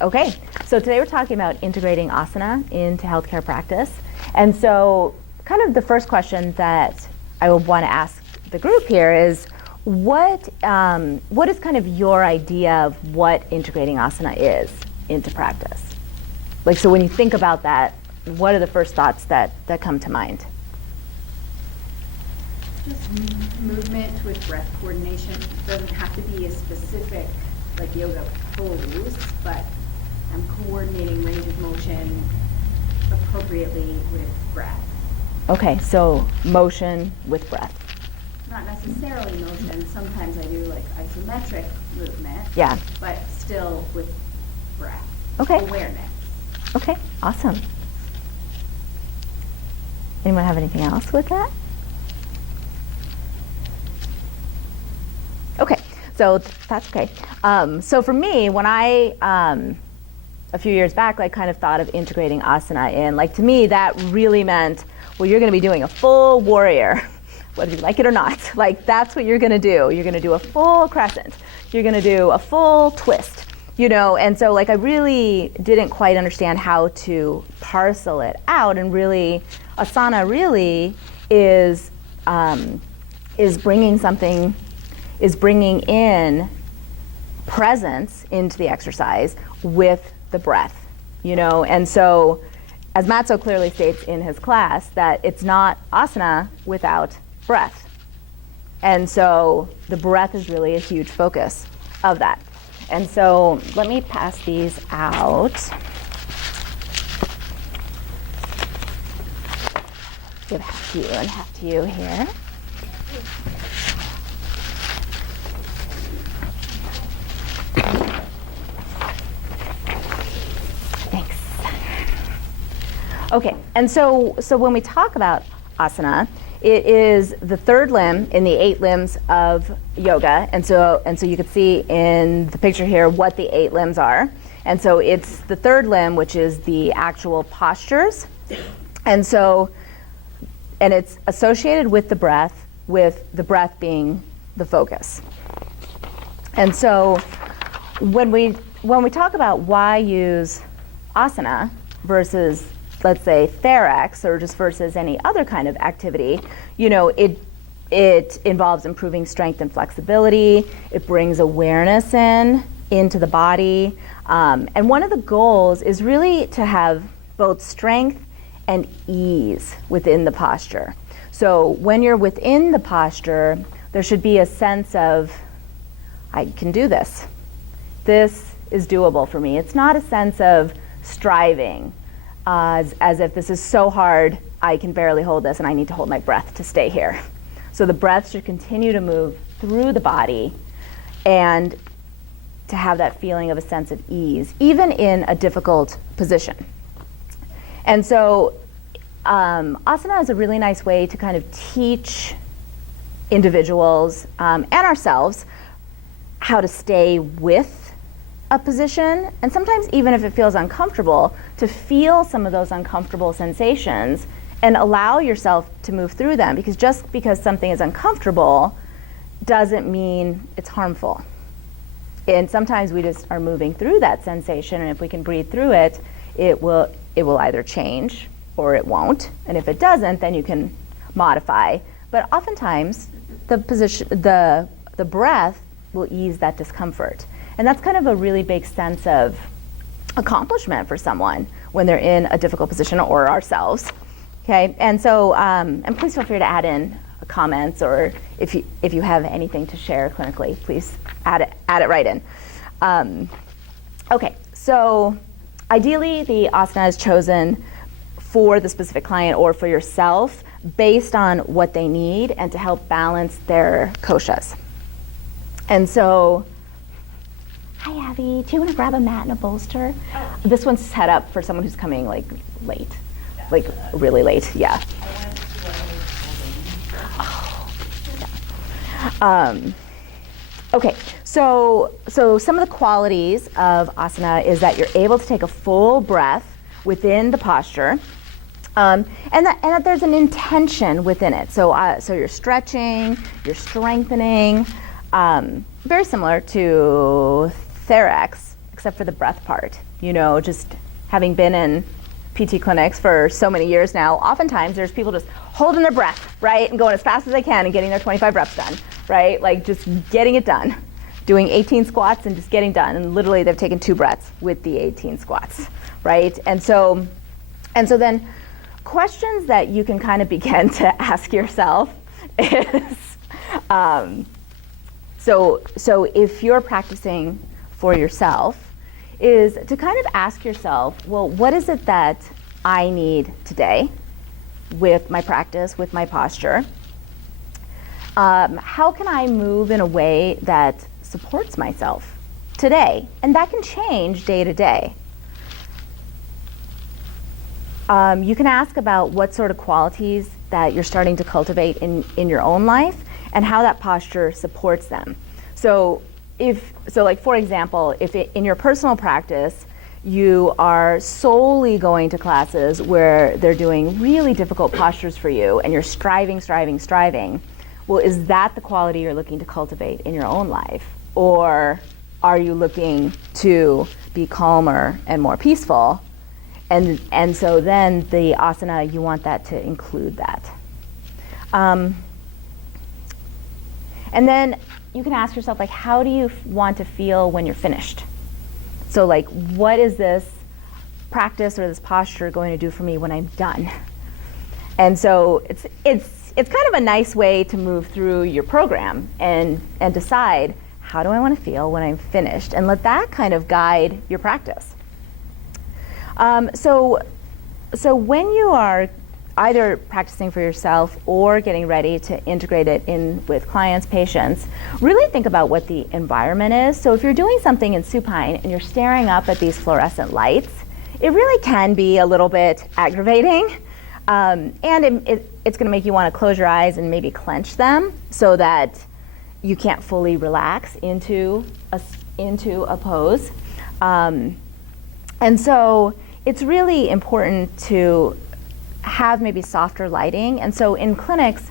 Okay, so today we're talking about integrating asana into healthcare practice. And so kind of the first question that I would want to ask the group here is, what is kind of your idea of what integrating asana is into practice? Like, so when you think about that, what are the first thoughts that come to mind? Just movement with breath coordination. It doesn't have to be a specific like yoga pose, but I'm coordinating range of motion appropriately with breath. Okay, so motion with breath. Not necessarily motion. Sometimes I do like isometric movement. Yeah. But still with breath. Okay. Awareness. Okay, awesome. Anyone have anything else with that? Okay, so that's okay. So for me, when I, a few years back, like kind of thought of integrating asana in, like to me that really meant, well, you're gonna be doing a full warrior, whether you like it or not. Like that's what you're gonna do. You're gonna do a full crescent. You're gonna do a full twist, you know? And so like I really didn't quite understand how to parcel it out, and really, asana really is bringing in presence into the exercise with the breath, you know? And so, as Matt so clearly states in his class, that it's not asana without breath. And so the breath is really a huge focus of that. And so let me pass these out. Give half to you and half to you here. Thanks. Okay, and so when we talk about asana, it is the third limb in the 8 limbs of yoga, and so you can see in the picture here what the 8 limbs are. And so it's the third limb, which is the actual postures, and it's associated with the breath being the focus. And so when we talk about why use asana versus, let's say, therex, or just versus any other kind of activity, you know, it involves improving strength and flexibility. It brings awareness into the body. And one of the goals is really to have both strength and ease within the posture. So when you're within the posture, there should be a sense of, I can do this. This is doable for me. It's not a sense of striving, as if this is so hard, I can barely hold this and I need to hold my breath to stay here. So the breath should continue to move through the body and to have that feeling of a sense of ease, even in a difficult position. And so asana is a really nice way to kind of teach individuals and ourselves how to stay with a position, and sometimes even if it feels uncomfortable, to feel some of those uncomfortable sensations and allow yourself to move through them, because just because something is uncomfortable doesn't mean it's harmful. And sometimes we just are moving through that sensation, and if we can breathe through it, it will either change or it won't. And if it doesn't, then you can modify. But oftentimes the breath will ease that discomfort. And that's kind of a really big sense of accomplishment for someone when they're in a difficult position, or ourselves. Okay, and so, and please feel free to add in comments, or if you have anything to share clinically, please add it right in. Okay, so ideally the asana is chosen for the specific client or for yourself based on what they need and to help balance their koshas. And so, hi Abby, do you want to grab a mat and a bolster? Oh. This one's set up for someone who's coming like late, like really late, yeah. Okay, so some of the qualities of asana is that you're able to take a full breath within the posture, and that there's an intention within it. So you're stretching, you're strengthening, very similar to therex, except for the breath part. Just having been in PT clinics for so many years now, oftentimes there's people just holding their breath, right, and going as fast as they can and getting their 25 reps done, right? Like just getting it done, doing 18 squats and just getting done. And literally they've taken 2 breaths with the 18 squats, right? And so then questions that you can kind of begin to ask yourself is, so if you're practicing for yourself, is to kind of ask yourself, well, what is it that I need today with my practice, with my posture? How can I move in a way that supports myself today? And that can change day to day. You can ask about what sort of qualities that you're starting to cultivate in your own life and how that posture supports them. So for example, if in your personal practice, you are solely going to classes where they're doing really difficult postures for you and you're striving, well, is that the quality you're looking to cultivate in your own life? Or are you looking to be calmer and more peaceful? And so then the asana, you want that to include that. And then you can ask yourself, like, how do you want to feel when you're finished? So like, what is this practice or this posture going to do for me when I'm done? And so it's kind of a nice way to move through your program and decide, how do I want to feel when I'm finished? And let that kind of guide your practice. So when you are either practicing for yourself or getting ready to integrate it in with clients, patients, really think about what the environment is. So if you're doing something in supine and you're staring up at these fluorescent lights, it really can be a little bit aggravating. And it's going to make you want to close your eyes and maybe clench them so that you can't fully relax into a pose. And so it's really important to have maybe softer lighting. And so in clinics,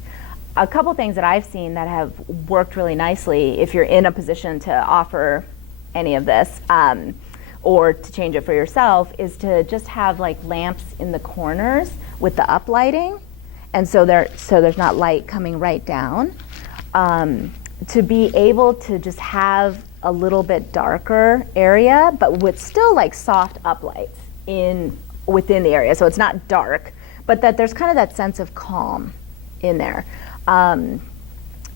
a couple things that I've seen that have worked really nicely, if you're in a position to offer any of this, or to change it for yourself, is to just have like lamps in the corners with the up lighting. And so there's not light coming right down. To be able to just have a little bit darker area, but with still like soft uplights within the area. So it's not dark, but that there's kind of that sense of calm in there.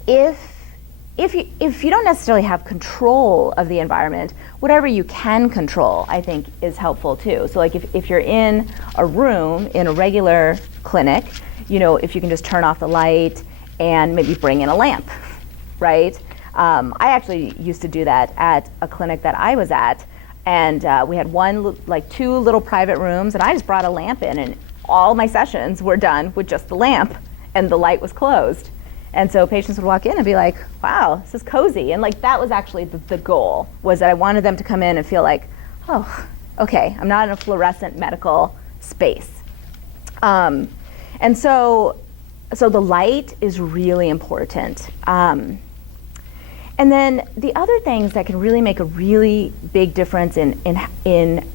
If you don't necessarily have control of the environment, whatever you can control, I think, is helpful too. So like if you're in a room, in a regular clinic, if you can just turn off the light and maybe bring in a lamp, right? I actually used to do that at a clinic that I was at, and we had 2 little private rooms, and I just brought a lamp in, and all my sessions were done with just the lamp, and the light was closed. And so patients would walk in and be like, wow, this is cozy. And like that was actually the goal, was that I wanted them to come in and feel like, oh, okay, I'm not in a fluorescent medical space. And so the light is really important. And then the other things that can really make a really big difference in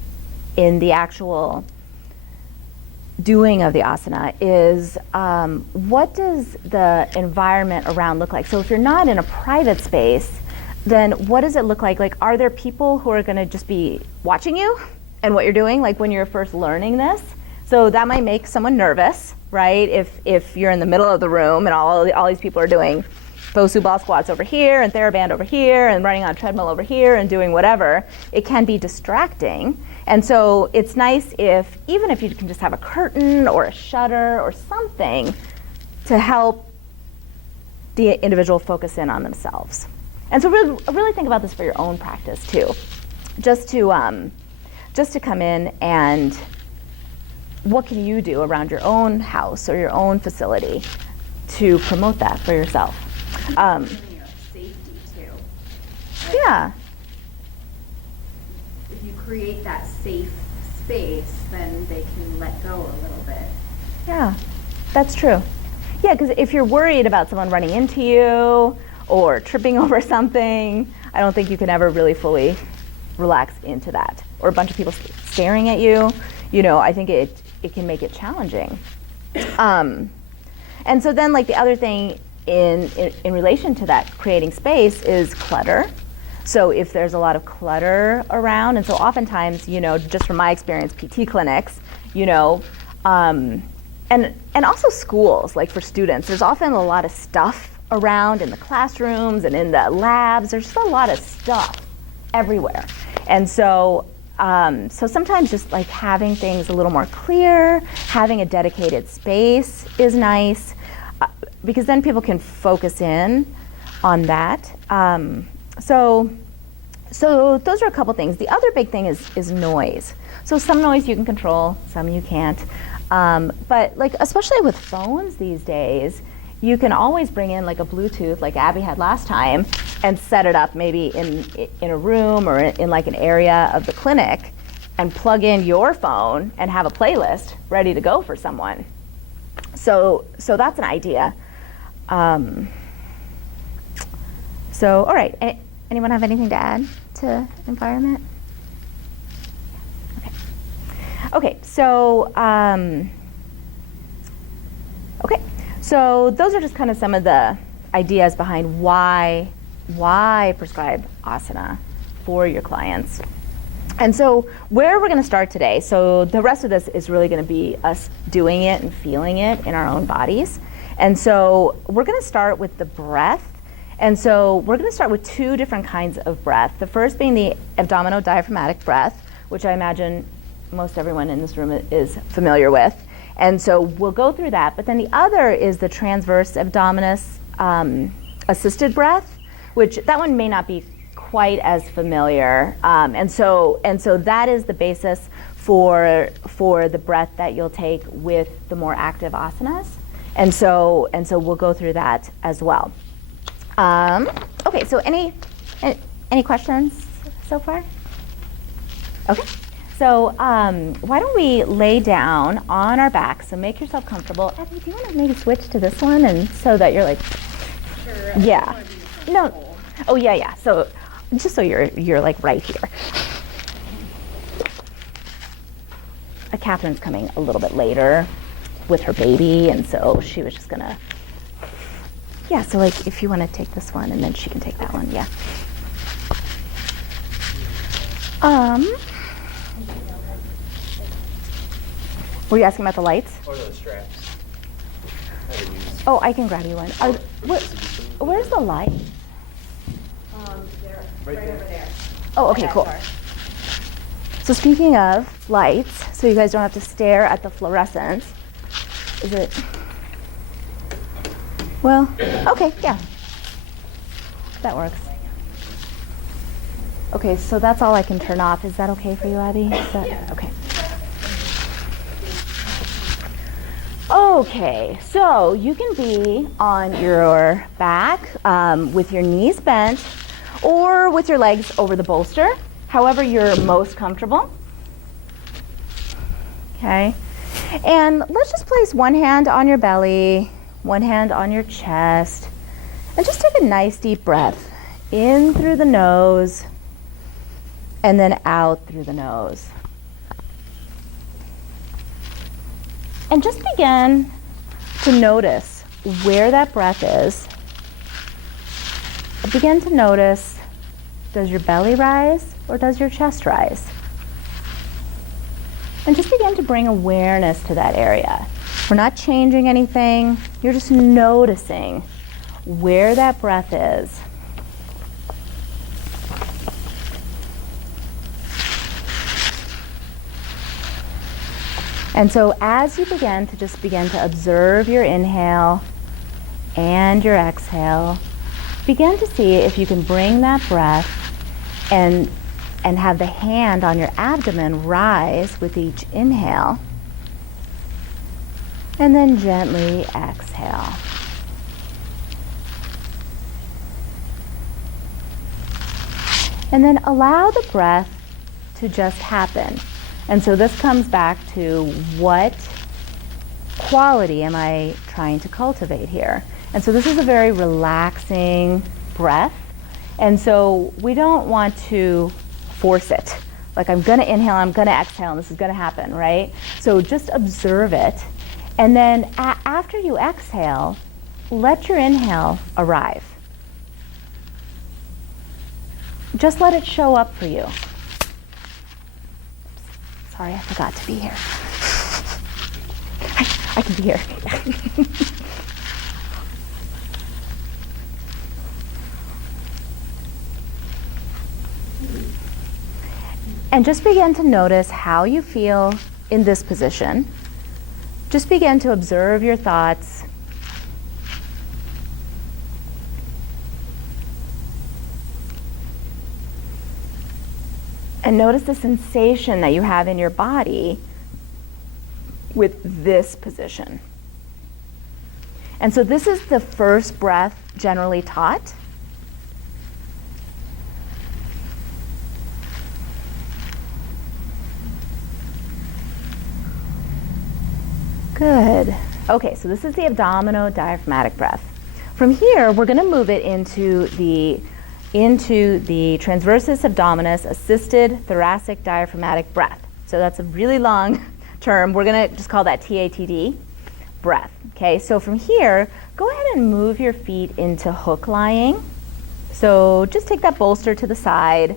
the actual doing of the asana is what does the environment around look like? So if you're not in a private space, then what does it look like? Like, are there people who are going to just be watching you and what you're doing, like when you're first learning this? So that might make someone nervous, right? If you're in the middle of the room and all these people are doing Bosu ball squats over here and TheraBand over here and running on a treadmill over here and doing whatever, it can be distracting. And so it's nice even if you can just have a curtain or a shutter or something to help the individual focus in on themselves. And so really think about this for your own practice too. Just to come in and what can you do around your own house or your own facility to promote that for yourself? Safety too. Yeah. If you create that safe space, then they can let go a little bit. Yeah, that's true. Yeah, because if you're worried about someone running into you or tripping over something, I don't think you can ever really fully relax into that. Or a bunch of people staring at you, I think it can make it challenging. And so then, like, the other thing in relation to that creating space is clutter. So if there's a lot of clutter around, and so oftentimes, just from my experience, PT clinics, and also schools, like for students, there's often a lot of stuff around in the classrooms and in the labs. There's just a lot of stuff everywhere. And so sometimes just like having things a little more clear, having a dedicated space is nice, because then people can focus in on that. So those are a couple things. The other big thing is noise. So some noise you can control, some you can't. But like, especially with phones these days, you can always bring in like a Bluetooth, like Abby had last time, and set it up maybe in a room or in like an area of the clinic, and plug in your phone and have a playlist ready to go for someone. So that's an idea. So all right, anyone have anything to add to environment? Okay, so so those are just kind of some of the ideas behind why prescribe asana for your clients. And so where we're going to start today, so the rest of this is really going to be us doing it and feeling it in our own bodies. And so we're going to start with the breath. And so we're going to start with two different kinds of breath. The first being the abdomino-diaphragmatic breath, which I imagine most everyone in this room is familiar with. And so we'll go through that. But then the other is the transverse abdominis assisted breath, which that one may not be quite as familiar. And so that is the basis for the breath that you'll take with the more active asanas. And so we'll go through that as well. Okay, so any questions so far? Okay. So why don't we lay down on our back? So make yourself comfortable. Abby, do you want to maybe switch to this one, and so that you're like, Sure. Yeah. No. Oh yeah. So just so you're like right here. Catherine's coming a little bit later with her baby, and so she was just gonna. Yeah. So like, if you want to take this one, and then she can take that one. Yeah. Were you asking about the lights? Or the straps. Oh, I can grab you one. Where's the light? They're Right right there. over there. Oh, okay, cool. So speaking of lights, so you guys don't have to stare at the fluorescence. Is it? Well, okay, yeah. That works. Okay, so that's all I can turn off. Is that okay for you, Abby? Yeah. Okay. Okay, so you can be on your back with your knees bent, or with your legs over the bolster, however you're most comfortable. Okay, and let's just place one hand on your belly, one hand on your chest, and just take a nice deep breath in through the nose and then out through the nose. And just begin to notice where that breath is. Begin to notice, does your belly rise or does your chest rise? And just begin to bring awareness to that area. We're not changing anything. You're just noticing where that breath is. And so as you begin to observe your inhale and your exhale, begin to see if you can bring that breath and have the hand on your abdomen rise with each inhale. And then gently exhale. And then allow the breath to just happen. And so this comes back to what quality am I trying to cultivate here? And so this is a very relaxing breath. And so we don't want to force it. Like I'm gonna inhale, I'm gonna exhale, and this is gonna happen, right? So just observe it. And then after you exhale, let your inhale arrive. Just let it show up for you. Oops. Sorry, I forgot to be here. I can be here. And just begin to notice how you feel in this position. Just begin to observe your thoughts. And notice the sensation that you have in your body with this position. And so this is the first breath generally taught. Good. Okay, so this is the abdomino-diaphragmatic breath. From here, we're going to move it into the transversus abdominis assisted thoracic diaphragmatic breath. So that's a really long term. We're going to just call that TATD breath. Okay, so from here, go ahead and move your feet into hook lying. So just take that bolster to the side,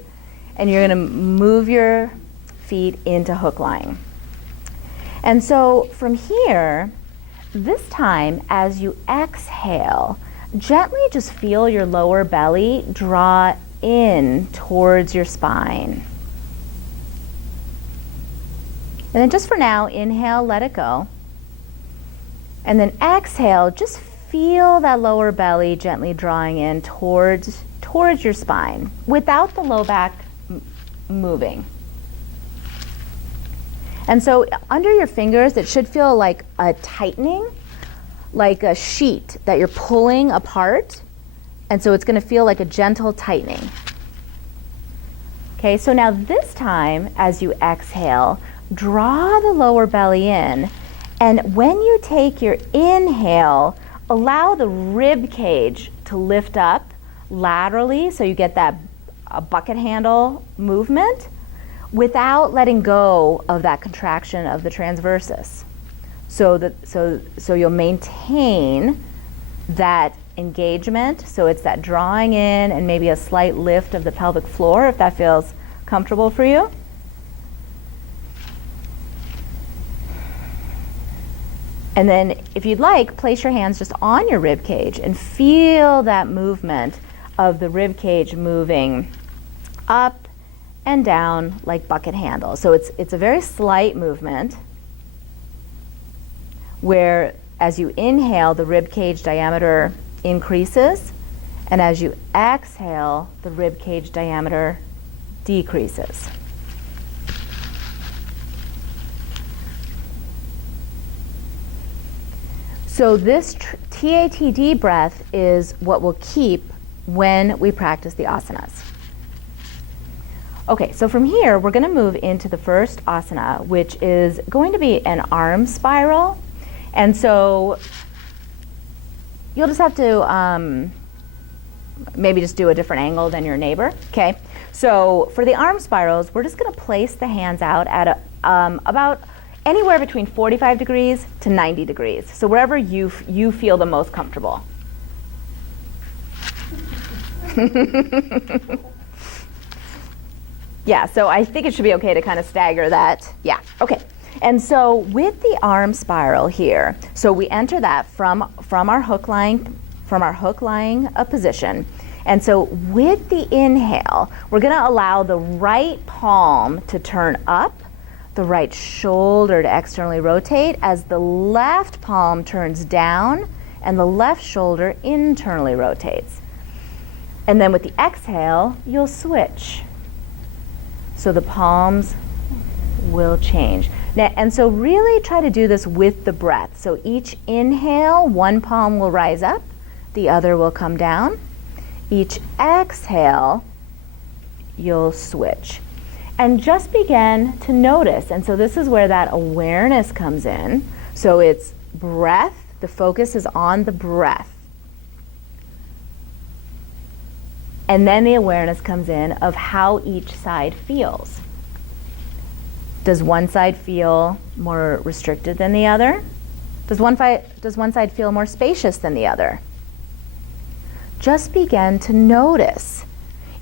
and you're going to move your feet into hook lying. And so from here, this time as you exhale, gently just feel your lower belly draw in towards your spine. And then just for now, inhale, let it go. And then exhale, just feel that lower belly gently drawing in towards your spine without the low back moving. And so under your fingers, it should feel like a tightening, like a sheet that you're pulling apart. And so it's going to feel like a gentle tightening. Okay, so now this time, as you exhale, draw the lower belly in. And when you take your inhale, allow the rib cage to lift up laterally so you get that bucket handle movement, without letting go of that contraction of the transversus. So you'll maintain that engagement. So it's that drawing in and maybe a slight lift of the pelvic floor if that feels comfortable for you. And then if you'd like, place your hands just on your rib cage and feel that movement of the rib cage moving up and down like bucket handles. So it's a very slight movement where as you inhale, the rib cage diameter increases, and as you exhale, the rib cage diameter decreases. So this TATD breath is what we'll keep when we practice the asanas. Okay, so from here, we're going to move into the first asana, which is going to be an arm spiral. And so you'll just have to maybe just do a different angle than your neighbor. Okay, so for the arm spirals, we're just going to place the hands out at about anywhere between 45 degrees to 90 degrees. So wherever you feel the most comfortable. Yeah, so I think it should be okay to kind of stagger that. Yeah, okay. And so with the arm spiral here, so we enter that from our hook lying position. And so with the inhale, we're going to allow the right palm to turn up, the right shoulder to externally rotate as the left palm turns down and the left shoulder internally rotates. And then with the exhale, you'll switch. So the palms will change. Now, and so really try to do this with the breath. So each inhale, one palm will rise up, the other will come down. Each exhale, you'll switch. And just begin to notice. And so this is where that awareness comes in. So it's breath, the focus is on the breath. And then the awareness comes in of how each side feels. Does one side feel more restricted than the other? Does one side feel more spacious than the other? Just begin to notice.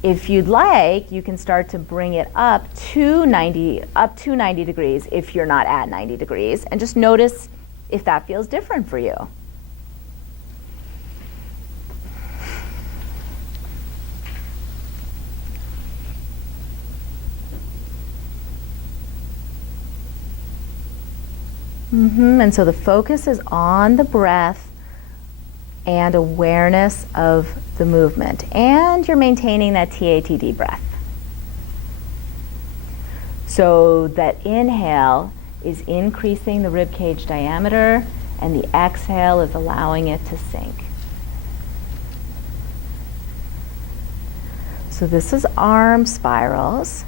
If you'd like, you can start to bring it up to 90 degrees if you're not at 90 degrees, and just notice if that feels different for you. And so the focus is on the breath and awareness of the movement. And you're maintaining that TATD breath. So that inhale is increasing the rib cage diameter, and the exhale is allowing it to sink. So this is arm spirals.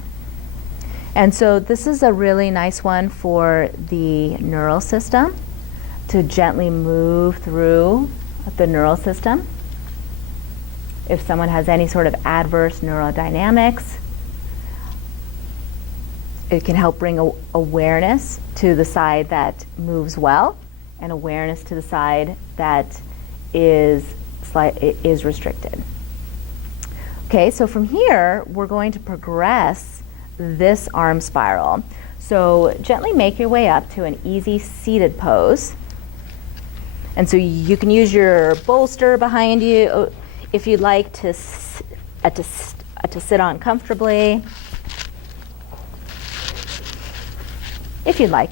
And so this is a really nice one for the neural system, to gently move through the neural system. If someone has any sort of adverse neurodynamics, it can help bring awareness to the side that moves well, and awareness to the side that is restricted. Okay, so from here, we're going to progress this arm spiral. So gently make your way up to an easy seated pose. And so you can use your bolster behind you if you'd like to sit on comfortably. If you'd like.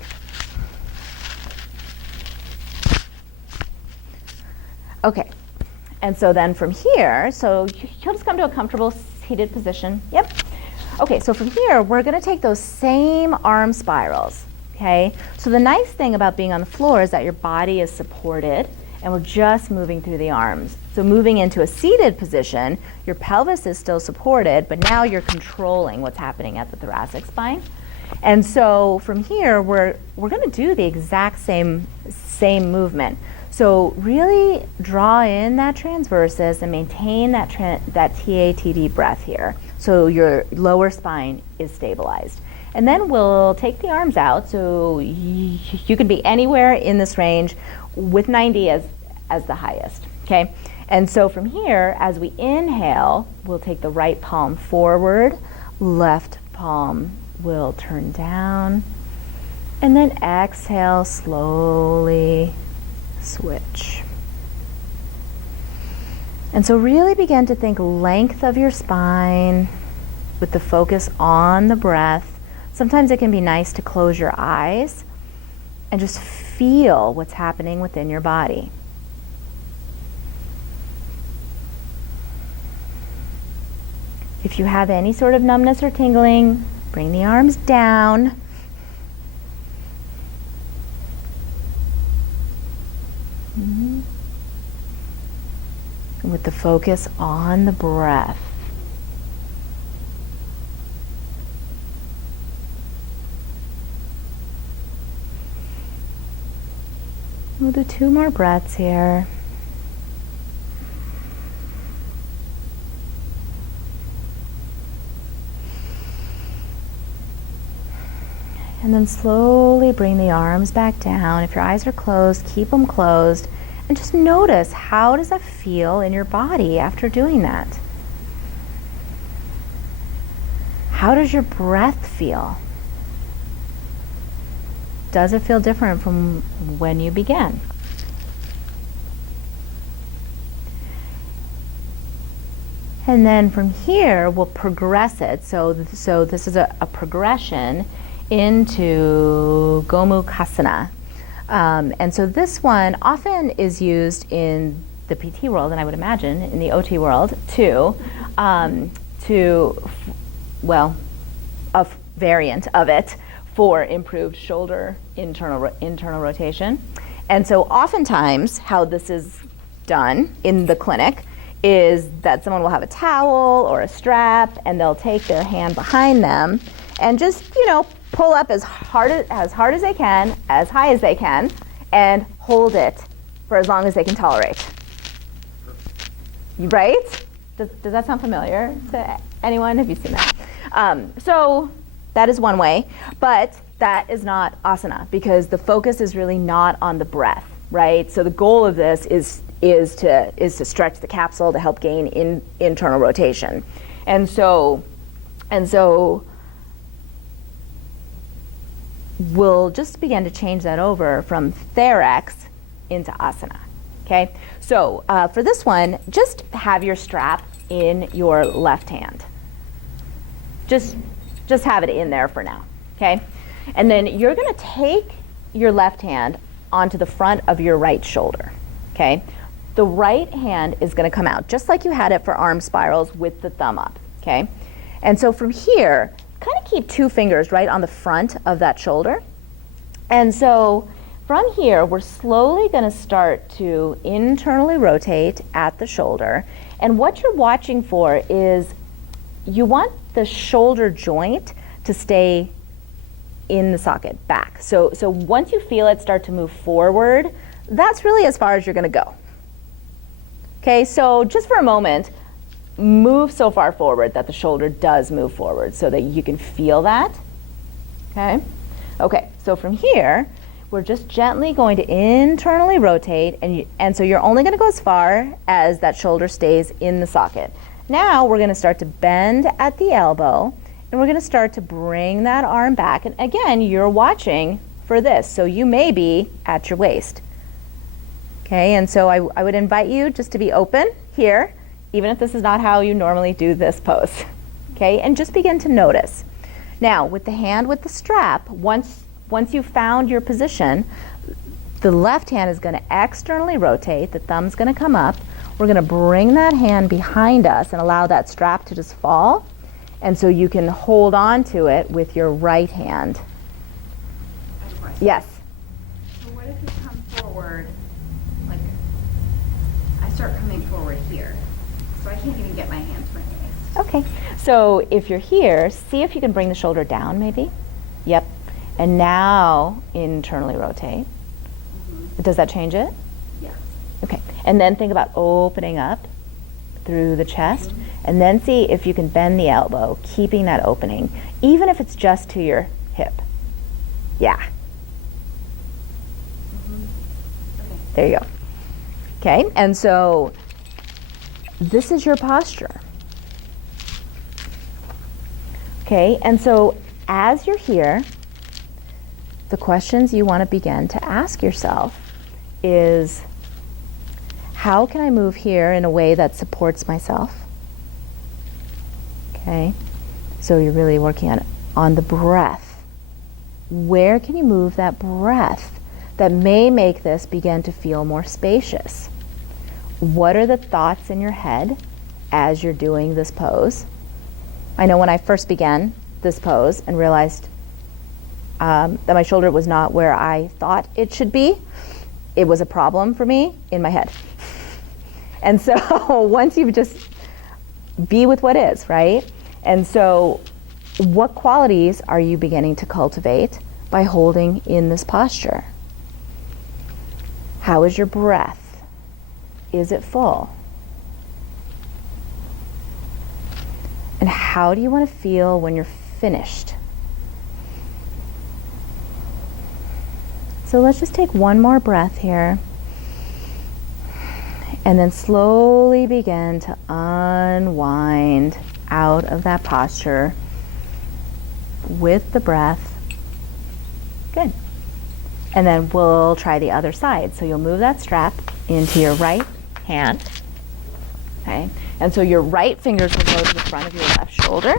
Okay, and so then from here, so you'll just come to a comfortable seated position. Yep. Okay, so from here, we're gonna take those same arm spirals, okay? So the nice thing about being on the floor is that your body is supported, and we're just moving through the arms. So moving into a seated position, your pelvis is still supported, but now you're controlling what's happening at the thoracic spine. And so from here, we're gonna do the exact same movement. So really draw in that transversus and maintain that TATD breath here. So your lower spine is stabilized. And then we'll take the arms out, so you can be anywhere in this range with 90 as the highest, okay? And so from here, as we inhale, we'll take the right palm forward, left palm will turn down, and then exhale, slowly switch. And so really begin to think length of your spine with the focus on the breath. Sometimes it can be nice to close your eyes and just feel what's happening within your body. If you have any sort of numbness or tingling, bring the arms down. With the focus on the breath. We'll do 2 more breaths here. And then slowly bring the arms back down. If your eyes are closed, keep them closed. And just notice, how does that feel in your body after doing that? How does your breath feel? Does it feel different from when you began? And then from here, we'll progress it. So this is a progression into Gomukhasana. And so this one often is used in the PT world, and I would imagine in the OT world too, a variant of it for improved shoulder internal rotation. And so oftentimes how this is done in the clinic is that someone will have a towel or a strap, and they'll take their hand behind them and just, pull up as hard as they can, as high as they can, and hold it for as long as they can tolerate. Right? Does that sound familiar to anyone? Have you seen that? So that is one way, but that is not asana because the focus is really not on the breath, right? So the goal of this is to stretch the capsule to help gain internal rotation. And so we'll just begin to change that over from therex into asana. Okay, so for this one, just have your strap in your left hand. Just have it in there for now, okay? And then you're gonna take your left hand onto the front of your right shoulder, okay? The right hand is gonna come out, just like you had it for arm spirals with the thumb up, okay? And so from here, kind of keep 2 fingers right on the front of that shoulder. And so from here, we're slowly going to start to internally rotate at the shoulder. And what you're watching for is you want the shoulder joint to stay in the socket back. So once you feel it start to move forward, that's really as far as you're going to go. Okay, so just for a moment, move so far forward that the shoulder does move forward so that you can feel that. Okay? Okay, so from here, we're just gently going to internally rotate, and so you're only going to go as far as that shoulder stays in the socket. Now we're going to start to bend at the elbow, and we're going to start to bring that arm back. And again, you're watching for this, so you may be at your waist. Okay, and so I would invite you just to be open here, even if this is not how you normally do this pose. Okay, and just begin to notice. Now, with the hand with the strap, once you've found your position, the left hand is going to externally rotate, the thumb's going to come up. We're going to bring that hand behind us and allow that strap to just fall. And so you can hold on to it with your right hand. I have a question. Yes. So what if you come forward, like, I start coming forward here, so I can't even get my hand to my waist. Okay, so if you're here, see if you can bring the shoulder down maybe. Yep. And now internally rotate. Mm-hmm. Does that change it? Yes. Okay, and then think about opening up through the chest, Mm-hmm. and then see if you can bend the elbow, keeping that opening, even if it's just to your hip. Yeah, Mm-hmm. Okay. there you go. Okay, and so this is your posture. Okay, and so as you're here, the questions you want to begin to ask yourself is, how can I move here in a way that supports myself? Okay, so you're really working on the breath. Where can you move that breath that may make this begin to feel more spacious? What are the thoughts in your head as you're doing this pose? I know when I first began this pose and realized that my shoulder was not where I thought it should be, it was a problem for me in my head. And so once you just be with what is, right? And so what qualities are you beginning to cultivate by holding in this posture? How is your breath? Is it full? And how do you want to feel when you're finished? So let's just take one more breath here. And then slowly begin to unwind out of that posture with the breath. Good. And then we'll try the other side. So you'll move that strap into your right hand. Okay. And so your right fingers will go to the front of your left shoulder.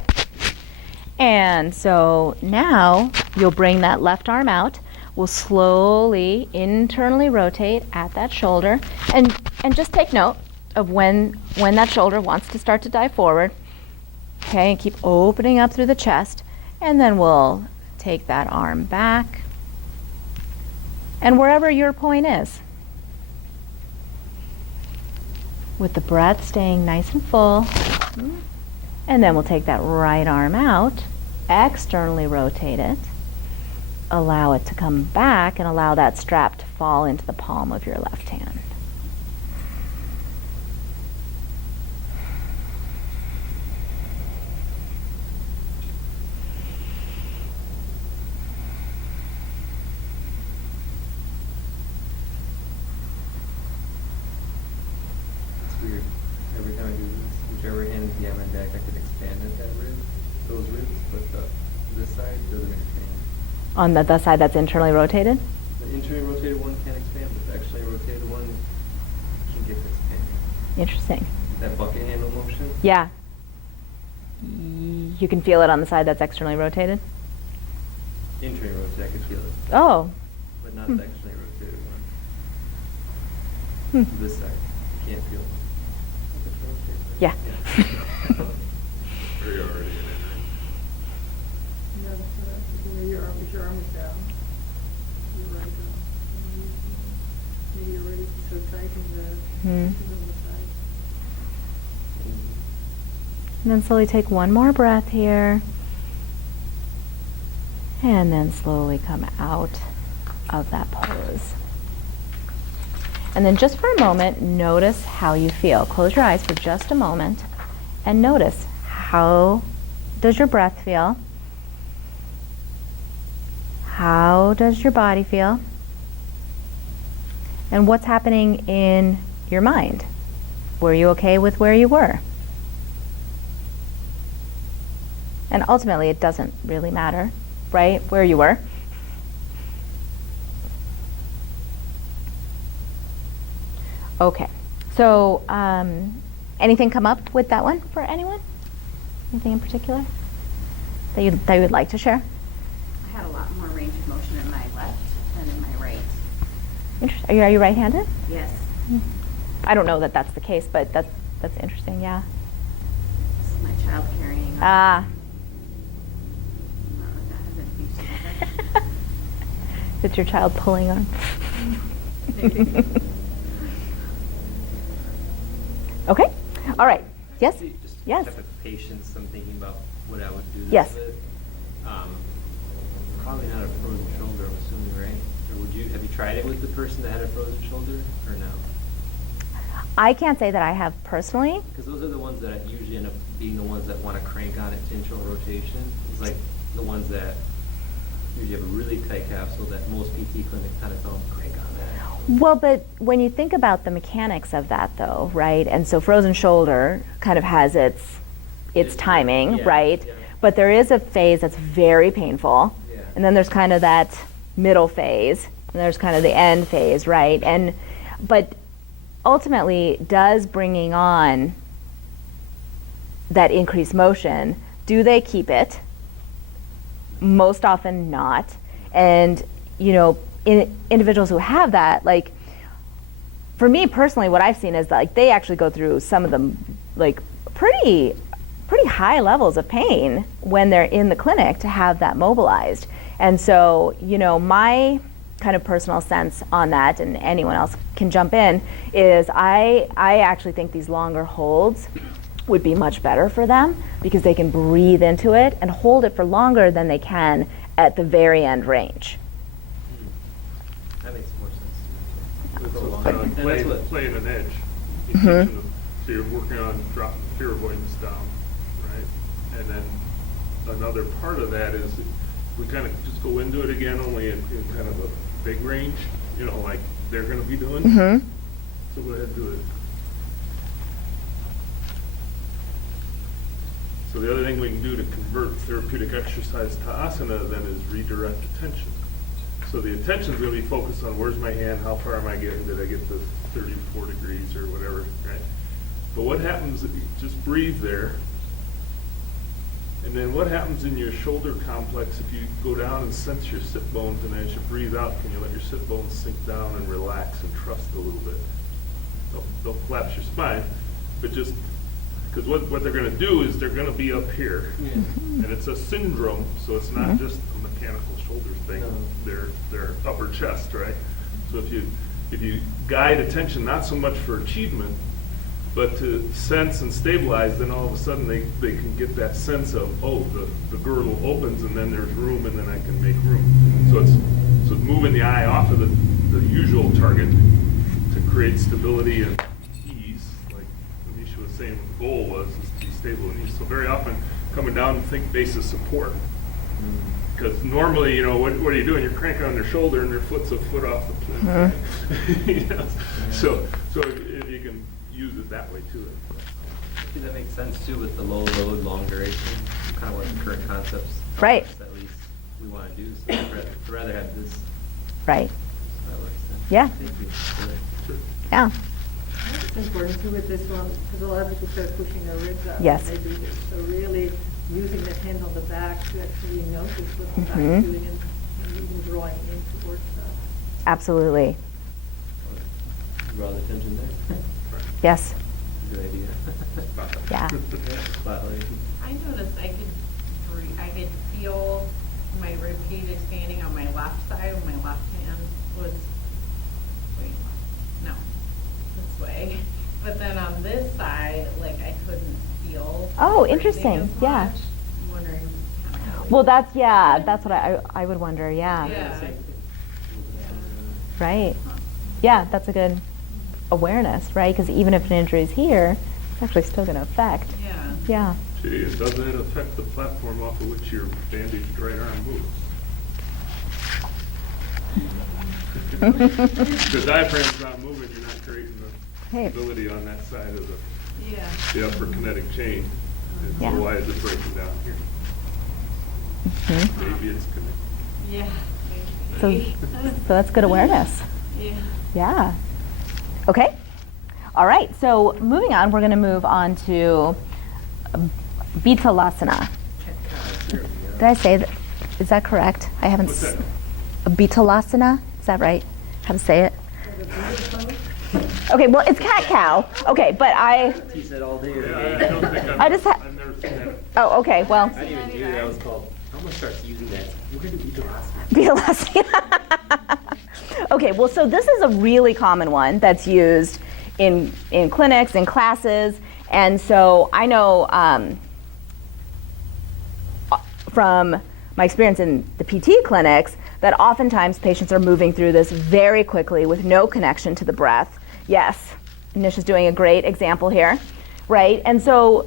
And so now you'll bring that left arm out. We'll slowly internally rotate at that shoulder, and just take note of when that shoulder wants to start to dive forward. Okay, and keep opening up through the chest, and then we'll take that arm back, and wherever your point is, with the breath staying nice and full, and then we'll take that right arm out, externally rotate it. Allow it to come back and allow that strap to fall into the palm of your left hand. Yeah, my back, I could expand at that rib, those ribs, but this side doesn't expand. On the side that's internally rotated? The internally rotated one can't expand, but the externally rotated one can get expanded. Interesting. That bucket handle motion? Yeah. You can feel it on the side that's externally rotated? Internally rotated, I could feel it, Oh. but not Hmm. the externally rotated Hmm. one. This side, can't feel it. Yeah. Are you already in it? No, that's what I was thinking. Your arm was down. You're right. Maybe you're ready so tight in the Hmm. on the side. And then slowly take one more breath here. And then slowly come out of that pose. And then just for a moment, notice how you feel. Close your eyes for just a moment and notice, how does your breath feel? How does your body feel? And what's happening in your mind? Were you okay with where you were? And ultimately, it doesn't really matter, right, where you were. Okay, so anything come up with that one for anyone? Anything in particular that you would like to share? I had a lot more range of motion in my left than in my right. Interesting. Are you right-handed? Yes. I don't know that that's the case, but that's interesting. Yeah. This is my child carrying on. Ah. I don't know if that has anything to do with it. It's your child pulling on. Maybe. Okay. All right. Yes. Just Yes. type of patience, I'm thinking about what I would do this Yes. with. Probably not a frozen shoulder, I'm assuming, right? Or have you tried it with the person that had a frozen shoulder, or no? I can't say that I have personally. Because those are the ones that usually end up being the ones that want to crank on it to internal rotation. It's like the ones that usually have a really tight capsule that most PT clinics kind of don't crank on that. Well, but when you think about the mechanics of that, though, right? And so frozen shoulder kind of has its timing, Yeah, right? yeah. But there is a phase that's very painful, Yeah. and then there's kind of that middle phase, and there's kind of the end phase, right? But ultimately, does bringing on that increased motion, do they keep it? Most often not. And, in individuals who have that, like, for me personally, what I've seen is like they actually go through some of them, like, pretty high levels of pain when they're in the clinic to have that mobilized. And so, my kind of personal sense on that, and anyone else can jump in, is I actually think these longer holds would be much better for them because they can breathe into it and hold it for longer than they can at the very end range. That makes more sense to me. It's Go all along. kind of And that's what- playing an edge. Mhm. Teaching them. So you're working on dropping fear avoidance down, right? And then another part of that is we kind of just go into it again, only in kind of a big range, like they're going to be doing. Mm-hmm. So go ahead and do it. So the other thing we can do to convert therapeutic exercise to asana then is redirect attention. So the attention is going to be focused on where's my hand, how far am I getting, did I get to 34 degrees or whatever, right? But what happens if you just breathe there? And then what happens in your shoulder complex if you go down and sense your sit bones, and as you breathe out, can you let your sit bones sink down and relax and trust a little bit? They'll collapse your spine, but just because what they're going to do is they're going to be up here, Yeah. and it's a syndrome, so it's not just a mechanical shoulder thing. No. Their upper chest, right? So if you guide attention not so much for achievement, but to sense and stabilize, then all of a sudden they can get that sense of, oh, the girdle opens and then there's room and then I can make room. So it's moving the eye off of the usual target to create stability and ease, like Anisha was saying what the goal was, is to be stable and ease. So very often coming down and think base of support. Because normally, what are you doing? You're cranking on their shoulder and their foot's a foot off the plinth. So if you can use it that way too. See, that makes sense too with the low load, long duration, kind of what the current concepts. tell Right. us At least we want to do, so I'd rather have this, Right. so that works then. Yeah. Thank you for that. Sure. Yeah. It's important too with this one, because a lot of people start pushing their ribs out. Yes. when They do this, so really using the hand on the back to actually notice what the back Mhm. is doing and even drawing in towards that. Absolutely. Draw the attention there. Yes. Good idea. Yeah. Spotlight. I noticed I could feel my rib cage expanding on my left side when my left hand was, wait, no, this way. But then on this side, like I couldn't feel. Oh, breathing interesting. as Yeah. much. I'm wondering. Well, that's what I would wonder. Yeah. Yeah. Same thing. Right. Yeah, that's a good awareness, right? Because even if an injury is here, it's actually still going to affect. Yeah. Yeah. Gee, and doesn't it affect the platform off of which your bandaged right arm moves? The diaphragm's not moving, you're not creating the Hey. stability on that side of Yeah. the upper kinetic chain. And Yeah. so why is it breaking down here? Mhm. Maybe it's connected. Yeah. So, maybe. so that's good awareness. Yeah. Yeah. Okay. All right. So moving on, we're going to move on to Bitalasana. Did I say that? Is that correct? I haven't. What's that? Bitalasana. Is that right? How to say it? Okay. Well, it's cat cow. Okay, but I. He said all day. Yeah, I don't think I just I've never seen that. Oh, okay. Well, I didn't even do that. I was called. I'm gonna start using that. We're gonna do Vitalasa. Bitalasana. Okay. Well, so this is a really common one that's used in clinics, in classes, and so I know from my experience in the PT clinics that oftentimes patients are moving through this very quickly with no connection to the breath. Yes, Nisha's doing a great example here, right? And so,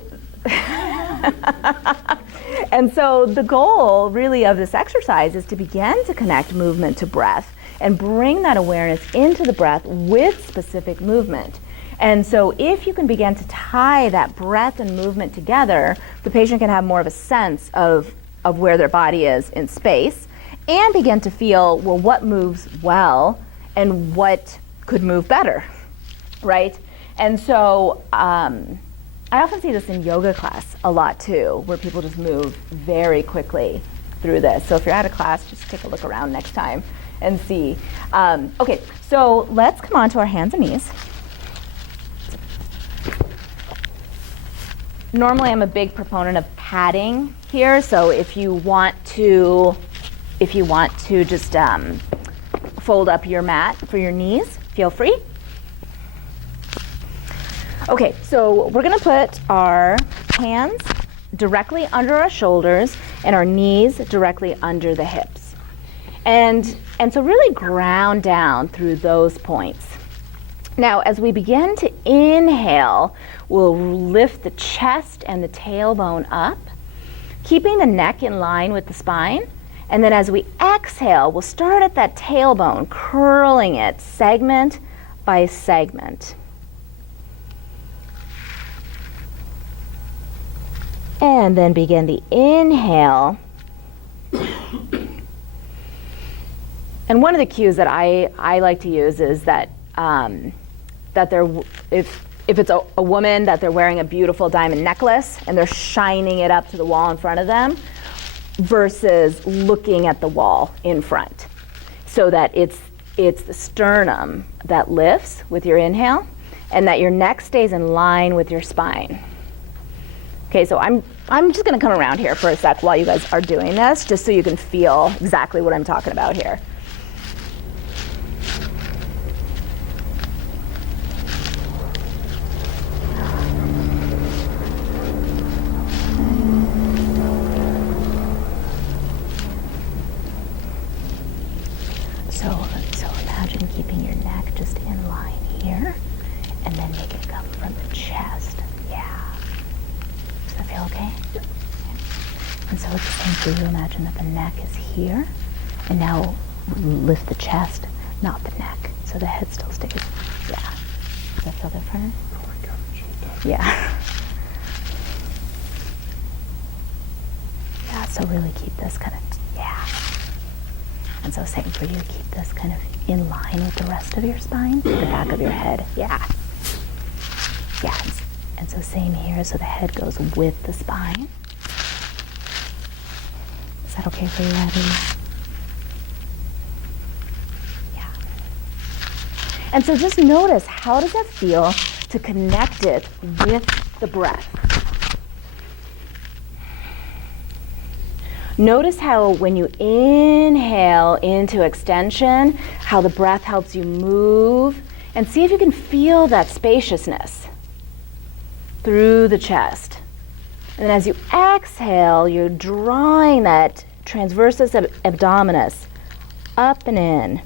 and so the goal really of this exercise is to begin to connect movement to breath and bring that awareness into the breath with specific movement. And so if you can begin to tie that breath and movement together, the patient can have more of a sense of where their body is in space and begin to feel, well, what moves well and what could move better, right? And so I often see this in yoga class a lot too, where people just move very quickly through this. So if you're at a class, just take a look around next time and see. Okay, so let's come on to our hands and knees. Normally I'm a big proponent of padding here, so if you want to just fold up your mat for your knees, feel free. Okay, so we're gonna put our hands directly under our shoulders and our knees directly under the hips. And so really ground down through those points. Now, as we begin to inhale, we'll lift the chest and the tailbone up, keeping the neck in line with the spine. And then as we exhale, we'll start at that tailbone, curling it segment by segment. And then begin the inhale. And one of the cues that I like to use is that if it's a woman, that they're wearing a beautiful diamond necklace and they're shining it up to the wall in front of them versus looking at the wall in front. So that it's the sternum that lifts with your inhale and that your neck stays in line with your spine. Okay, so I'm just gonna come around here for a sec while you guys are doing this, just so you can feel exactly what I'm talking about here. So imagine keeping your neck just in line here, and then make it come from the chest. Yeah. Does that feel okay? Yeah. And so it's the same for you. Imagine that the neck is here, and now lift the chest, not the neck, so the head still stays. Yeah. Does that feel different? Oh my God, she does. Yeah. So really keep this kind of, yeah. And so same for you, keep this kind of in line with the rest of your spine, the back of your head, yeah. Yeah, and so same here, so the head goes with the spine. Is that okay for you, Abby? Yeah. And so just notice, how does that feel to connect it with the breath? Notice how when you inhale into extension, how the breath helps you move, and see if you can feel that spaciousness through the chest. And then as you exhale, you're drawing that transversus abdominis up and in,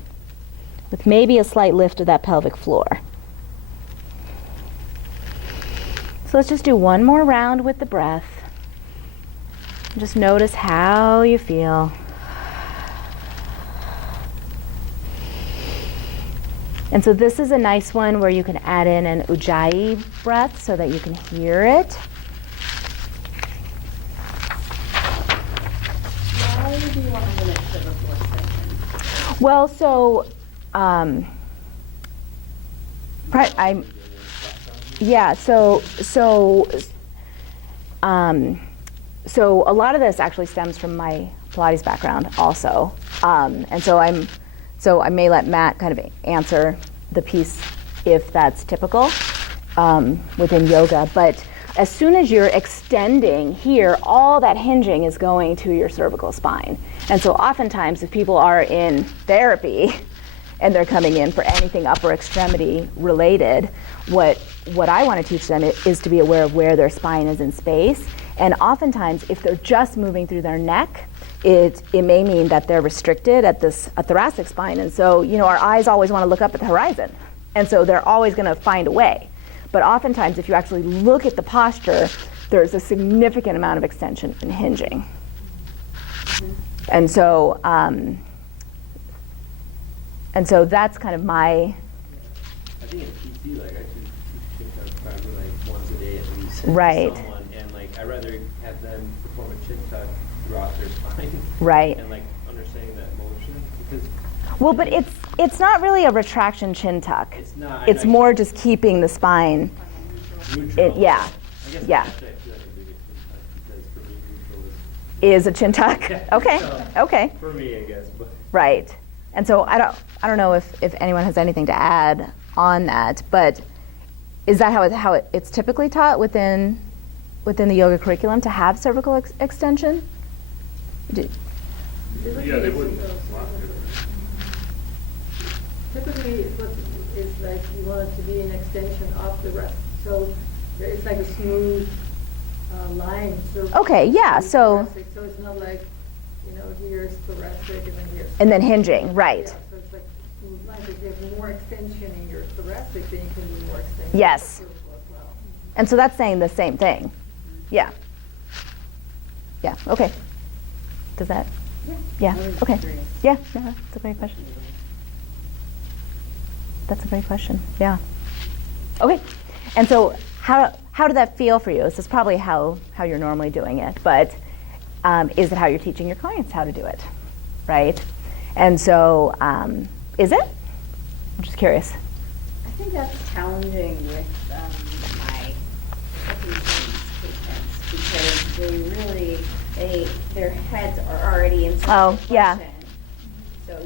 with maybe a slight lift of that pelvic floor. So let's just do one more round with the breath. Just notice how you feel. And so this is a nice one where you can add in an ujjayi breath so that you can hear it. Why do you want to limit cervical extension? Well, so so a lot of this actually stems from my Pilates background also, and so I may let Matt kind of answer the piece if that's typical within yoga. But as soon as you're extending here, all that hinging is going to your cervical spine, and so oftentimes if people are in therapy and they're coming in for anything upper extremity related, what I want to teach them is to be aware of where their spine is in space. And oftentimes, if they're just moving through their neck, it may mean that they're restricted at a thoracic spine. And so, our eyes always want to look up at the horizon. And so they're always going to find a way. But oftentimes, if you actually look at the posture, there's a significant amount of extension and hinging. And so, that's kind of my... I think in PT, like I teach probably like once a day at least. Right. To someone, and like I'd rather have them perform a chin tuck throughout their spine. Right. And like understanding that motion, because. Well, but it's not really a retraction chin tuck. It's not. It's more just keeping the spine. Neutral. Yeah. I guess Yeah. actually I feel like a bigger chin tuck because for me neutral is. Is a chin tuck? Yeah. Okay. So, Okay. For me, I guess, but. Right. And so I don't know if anyone has anything to add on that, but is that how it's typically taught within the yoga curriculum, to have cervical extension? Yeah, they wouldn't block it. Typically, what is like, you want it to be an extension of the rest, so it's like a smooth line. Okay, yeah, so- Thoracic, so it's not like, here's thoracic and then here's. And then hinging, right. Yeah, so it's like smooth line. If you have more extension in your thoracic, then you can do more extension. Yes. in the cervical as well. And so that's saying the same thing. Yeah. Yeah, okay. Does that? Yeah, okay. Yeah, no, that's a great question. That's a great question, yeah. Okay, and so how did that feel for you? This is probably how you're normally doing it, but is it how you're teaching your clients how to do it, right? And so, is it? I'm just curious. I think that's challenging with my patients because their heads are already in Oh, yeah. So,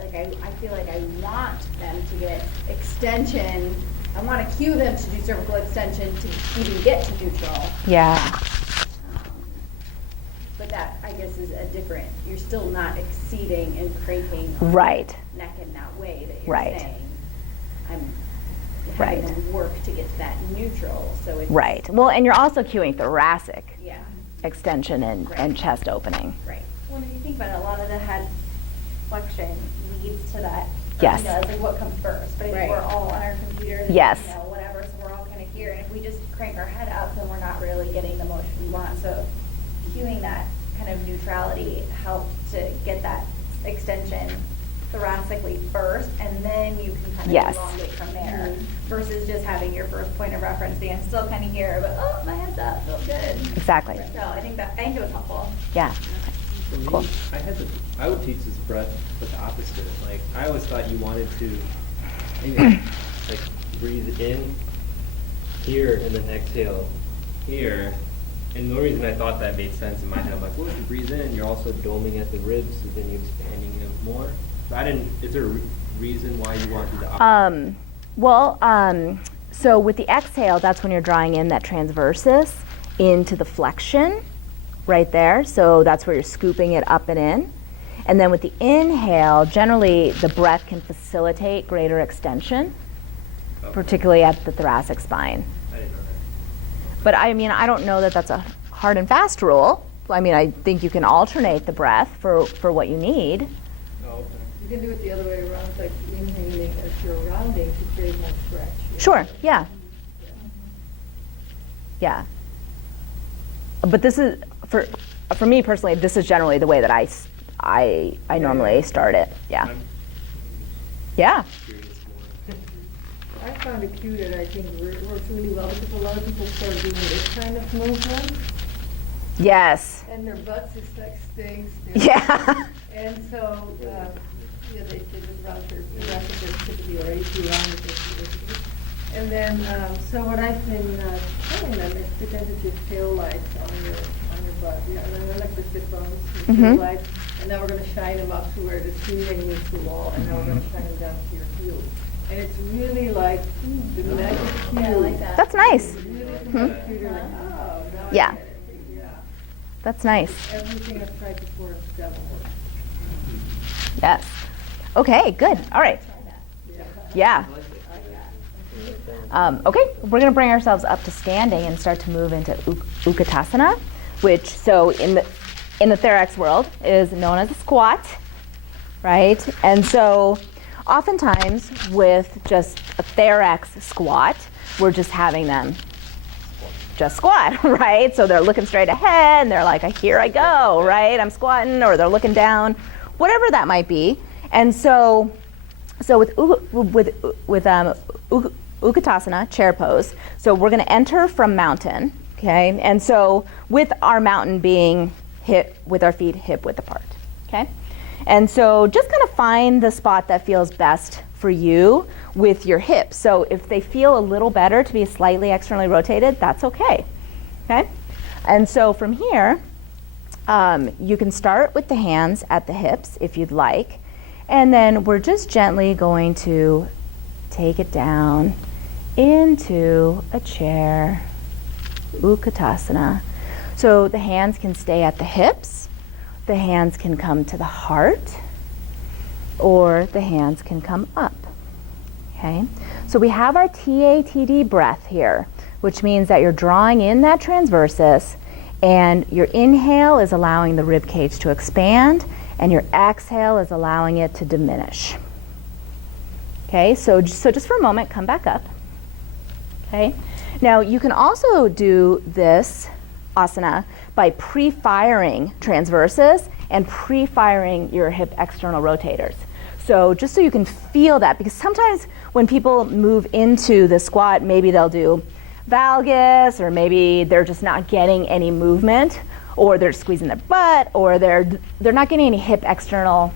like, I feel like I want them to get extension. I want to cue them to do cervical extension to even get to neutral. Yeah. But that, I guess, is a different, you're still not exceeding and cranking on Right. the neck in that way that you're Right. saying. I'm having Right. them work to get to that neutral, so it's. Right. Well, and you're also cueing thoracic Yeah, extension and Right. chest opening. right. Well, if you think about it, a lot of the head flexion leads to that. Yes. It's like what comes first, but I Right. think we're all on our computers. Yes. Whatever, so we're all kind of here, and if we just crank our head up, then we're not really getting the motion we want. So cueing that kind of neutrality helps to get that extension thoracically first, and then you can kind of Yes. elongate from there, versus just having your first point of reference being, I'm still kind of here, but oh, my head's up, feels good. Exactly. So I think it was helpful. Yeah. For me, Cool. I would teach this breath with the opposite. Like, I always thought you wanted to maybe like breathe in here and then exhale here. And the reason I thought that made sense in my head, I'm like, well, if you breathe in, you're also doming at the ribs, so then you're expanding them more. So is there a reason why you want to do the opposite? So with the exhale, that's when you're drawing in that transversus into the flexion right there. So that's where you're scooping it up and in. And then with the inhale, generally the breath can facilitate greater extension, Okay. particularly at the thoracic spine. I didn't know that. But I mean, I don't know that that's a hard and fast rule. I mean, I think you can alternate the breath for what you need. Oh, okay. You can do it the other way around, like inhaling as you're rounding to create more stretch. Sure, yeah. Yeah. But this is, for me personally, this is generally the way that I normally start it. Yeah. I'm Yeah. curious more. I found it cute and I think it works really well because a lot of people start doing this kind of movement Yes. and their butts is like stinks. Yeah. And so, yeah, they just round their typically already too round. And then, so what I've been telling them is to visit your tail lights on your butt. Yeah, and they're like the sit bones, your tail lights. And now we're going to shine them up to where the ceiling meets the wall, and now we're going to shine them down to your heels. And it's really like the magic cue. Yeah, I like that. That's nice. Really computer, like, oh, now I Yeah. get it. Yeah. That's nice. Everything I've tried before doesn't work. Yes. Okay, good. All right. Yeah. Okay, we're going to bring ourselves up to standing and start to move into Utkatasana, which, so in the thorax world, is known as a squat, right? And so oftentimes with just a thorax squat, we're just having them just squat, right? So they're looking straight ahead and they're like, here I go, right? I'm squatting, or they're looking down, whatever that might be. And so with Utkatasana, chair pose, so we're going to enter from mountain, okay? And so with our mountain being with our feet hip width apart, okay? And so just kind of find the spot that feels best for you with your hips. So if they feel a little better to be slightly externally rotated, that's okay, okay? And so from here, you can start with the hands at the hips if you'd like, and then we're just gently going to take it down into a chair, Utkatasana. So the hands can stay at the hips, the hands can come to the heart, or the hands can come up. Okay? So we have our TATD breath here, which means that you're drawing in that transversus, and your inhale is allowing the rib cage to expand, and your exhale is allowing it to diminish. Okay, so just for a moment, come back up. Okay, now you can also do this asana by pre-firing transversus and pre-firing your hip external rotators. So just so you can feel that, because sometimes when people move into the squat, maybe they'll do valgus, or maybe they're just not getting any movement, or they're squeezing their butt, or they're not getting any hip external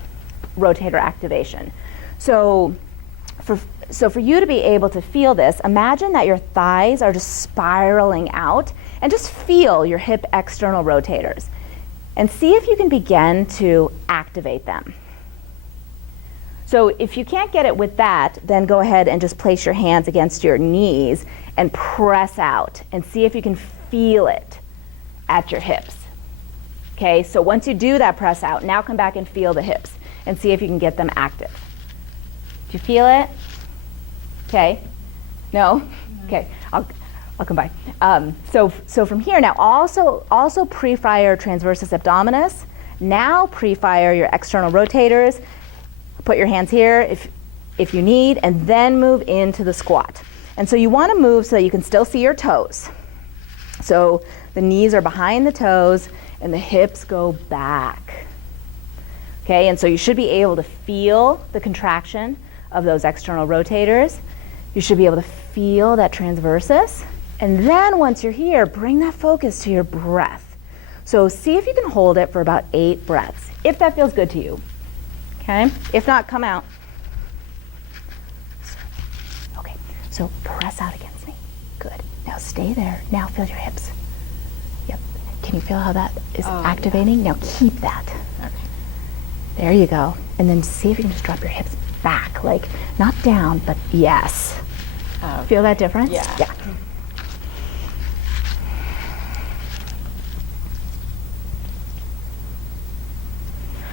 rotator activation. So for you to be able to feel this, imagine that your thighs are just spiraling out, and just feel your hip external rotators. And see if you can begin to activate them. So if you can't get it with that, then go ahead and just place your hands against your knees and press out, and see if you can feel it at your hips. Okay, so once you do that press out, now come back and feel the hips and see if you can get them active. Do you feel it? Okay. No? Okay, I'll come by. So from here now, also pre-fire transversus abdominis. Now pre-fire your external rotators. Put your hands here if you need, and then move into the squat. And so you want to move so that you can still see your toes. So the knees are behind the toes and the hips go back. Okay, and so you should be able to feel the contraction of those external rotators. You should be able to feel that transversus. And then once you're here, bring that focus to your breath. So see if you can hold it for about 8 breaths, if that feels good to you. Okay, if not, come out. Okay, so press out against me. Good. Now stay there. Now feel your hips. Yep. Can you feel how that is activating? Now keep that. Okay. There you go. And then see if you can just drop your hips back, like not down, but yes. Feel that difference? Yeah.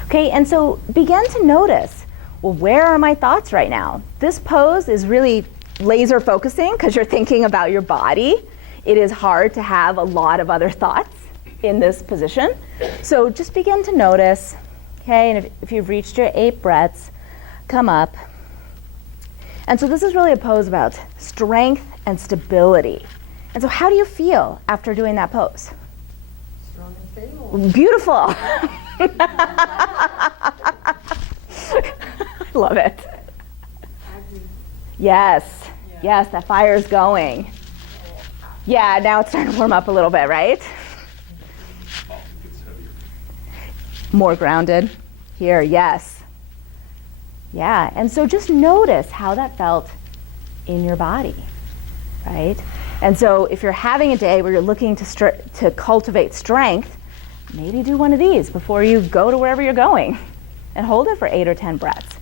Okay, and so begin to notice, well, where are my thoughts right now? This pose is really laser focusing because you're thinking about your body. It is hard to have a lot of other thoughts in this position. So just begin to notice, okay, and if you've reached your 8 breaths, come up. And so this is really a pose about strength and stability. And so how do you feel after doing that pose? Strong and stable. Beautiful. Love it. Yes, yes, that fire's going. Yeah, now it's starting to warm up a little bit, right? It's heavier. More grounded. Here, yes. Yeah, and so just notice how that felt in your body, right? And so if you're having a day where you're looking to cultivate strength, maybe do one of these before you go to wherever you're going and hold it for 8 or 10 breaths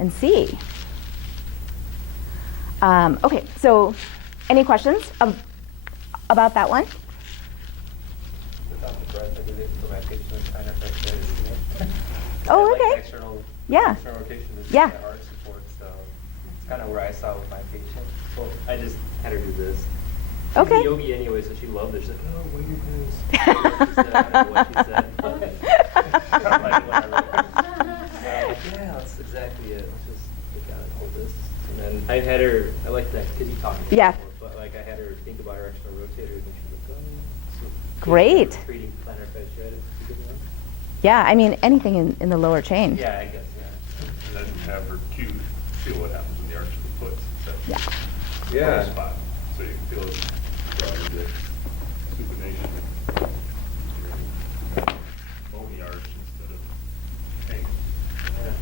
and see. Okay, so any questions about that one? Without the breath, I did it for my patients, kind of like this. Oh, Like okay. external rotation is Yeah. my arch support, so it's kind of where I saw with my patient. Well, I just had her do this. She's Okay. a yogi anyway, so she loved it. She's like, oh, what are you doing? I don't know what she said. But I'm like, whatever. So I'm like, yeah, that's exactly it. Let's just take out and hold this. And then I had her, I like that, because you talked about it Yeah. before, but like I had her think about her external rotators, and she was like, oh. So Great. treating plantar fasciitis is a good one. Yeah, I mean, anything in the lower chain. Yeah, I guess, yeah. And then have her cue, feel what happens in the arch of the foot. Yeah. Yeah. Spot, so you can feel it grounded in supination. Bony arch instead of hang. Yeah.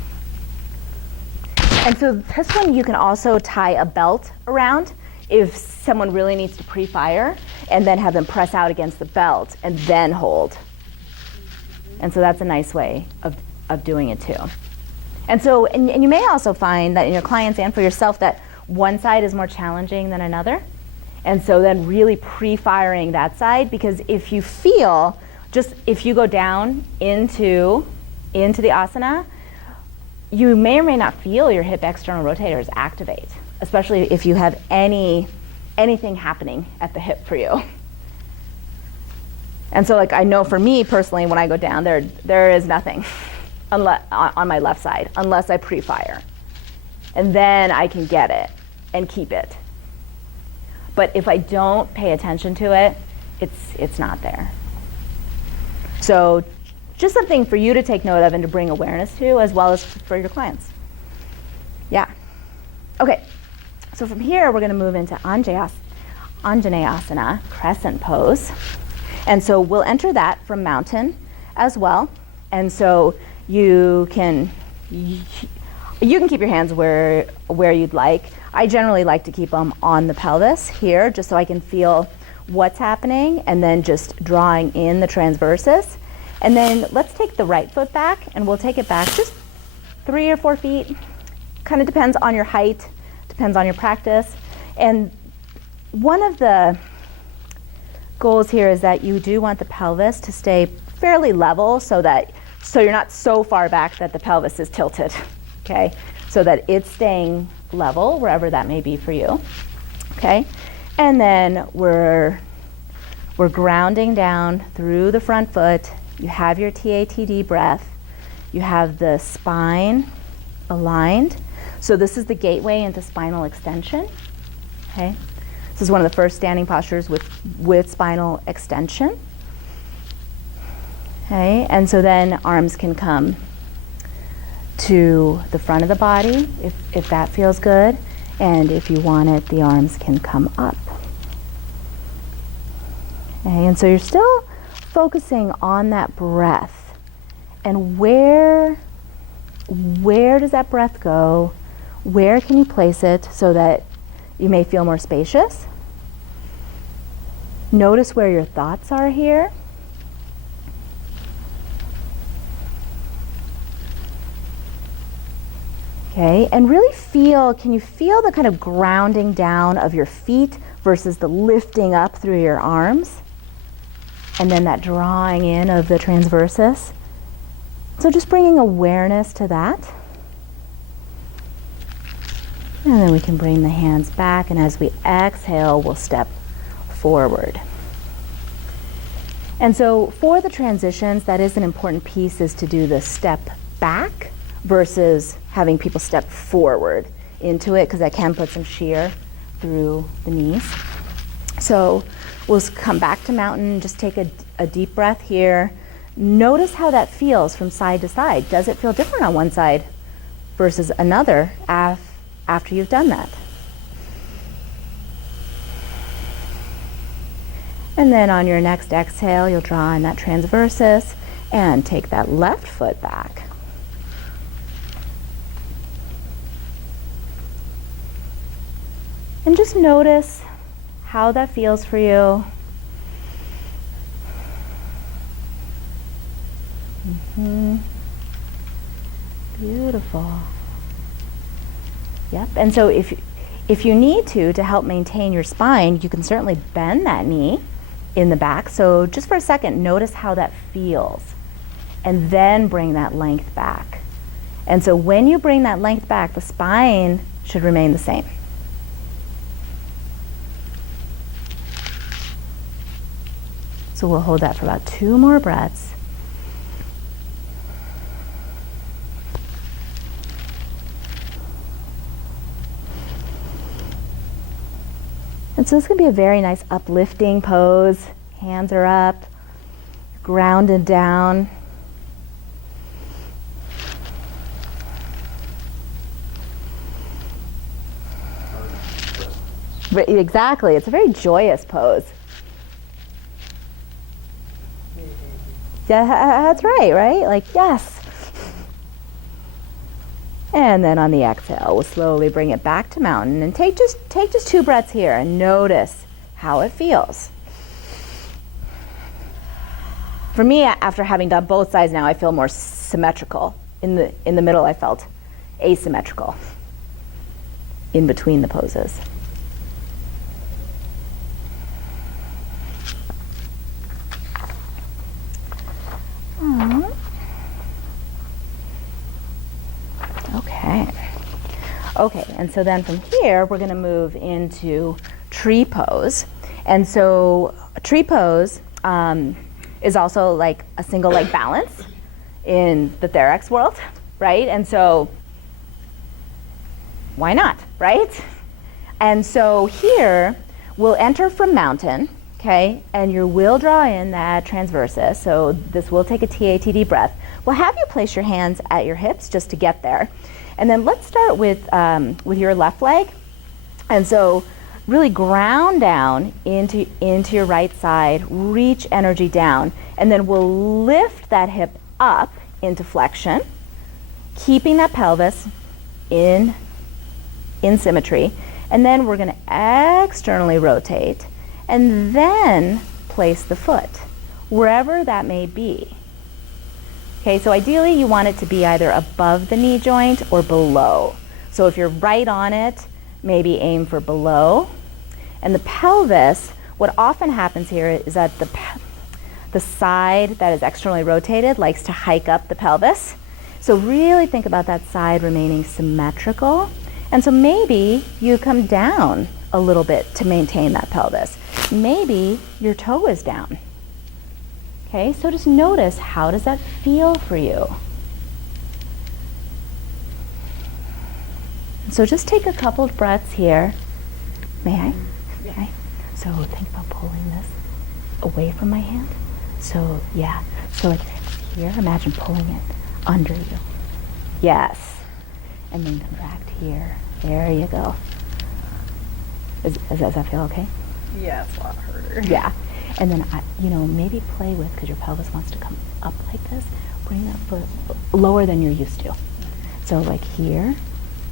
And so this one you can also tie a belt around if someone really needs to pre-fire, and then have them press out against the belt and then hold. And so that's a nice way of doing it too. And so, and you may also find that in your clients and for yourself that one side is more challenging than another. And so then really pre-firing that side, because if you feel, just if you go down into the asana, you may or may not feel your hip external rotators activate, especially if you have anything happening at the hip for you. And so, like, I know for me personally, when I go down, there is nothing unless, on my left side, unless I pre-fire. And then I can get it and keep it. But if I don't pay attention to it, it's not there. So just something for you to take note of and to bring awareness to, as well as for your clients. Yeah. Okay. So from here, we're going to move into Anjaneyasana, crescent pose. And so we'll enter that from mountain as well. And so you can keep your hands where you'd like. I generally like to keep them on the pelvis here, just so I can feel what's happening, and then just drawing in the transversus. And then let's take the right foot back, and we'll take it back just 3 or 4 feet. Kind of depends on your height, depends on your practice. And one of the goals here is that you do want the pelvis to stay fairly level, so you're not so far back that the pelvis is tilted, okay? So that it's staying level wherever that may be for you, okay? And then we're grounding down through the front foot. You have your TATD breath. You have the spine aligned. So this is the gateway into spinal extension, okay? This is one of the first standing postures with spinal extension. Okay, and so then arms can come to the front of the body, if that feels good. And if you want it, the arms can come up. Okay, and so you're still focusing on that breath. And where does that breath go? Where can you place it so that you may feel more spacious? Notice where your thoughts are here. Okay, and really feel, can you feel the kind of grounding down of your feet versus the lifting up through your arms? And then that drawing in of the transversus. So just bringing awareness to that. And then we can bring the hands back, and as we exhale, we'll step forward. And so for the transitions, that is an important piece, is to do the step back versus having people step forward into it, because that can put some shear through the knees. So we'll come back to mountain, just take a deep breath here. Notice how that feels from side to side. Does it feel different on one side versus another after you've done that? And then on your next exhale, you'll draw in that transversus and take that left foot back. And just notice how that feels for you. Beautiful. Yep, and so if you need to help maintain your spine, you can certainly bend that knee in the back. So just for a second, notice how that feels, and then bring that length back. And so when you bring that length back, the spine should remain the same. So we'll hold that for about 2 more breaths. And so this can be a very nice uplifting pose. Hands are up, grounded down. Exactly, it's a very joyous pose. Yeah, that's right? Like, yes. And then on the exhale, we'll slowly bring it back to mountain, and take just 2 breaths here and notice how it feels. For me, after having done both sides now, I feel more symmetrical. In the middle, I felt asymmetrical in between the poses. Okay, and so then from here, we're going to move into tree pose. And so tree pose is also like a single leg balance in the Therex world, right? And so why not, right? And so here, we'll enter from mountain, okay? And you will draw in that transversus. So this will take a TATD breath. We'll have you place your hands at your hips just to get there. And then let's start with your left leg. And so really ground down into your right side, reach energy down, and then we'll lift that hip up into flexion, keeping that pelvis in symmetry. And then we're going to externally rotate and then place the foot wherever that may be. Okay, so ideally you want it to be either above the knee joint or below. So if you're right on it, maybe aim for below. And the pelvis, what often happens here is that the side that is externally rotated likes to hike up the pelvis. So really think about that side remaining symmetrical. And so maybe you come down a little bit to maintain that pelvis. Maybe your toe is down. Okay, so just notice, how does that feel for you? So just take a couple of breaths here. May I? Okay. So think about pulling this away from my hand. So yeah, so like here, imagine pulling it under you. Yes. And then contract here. There you go. Does that feel okay? Yeah, it's a lot harder. Yeah. And then, maybe play with, because your pelvis wants to come up like this, bring that foot lower than you're used to. So like here,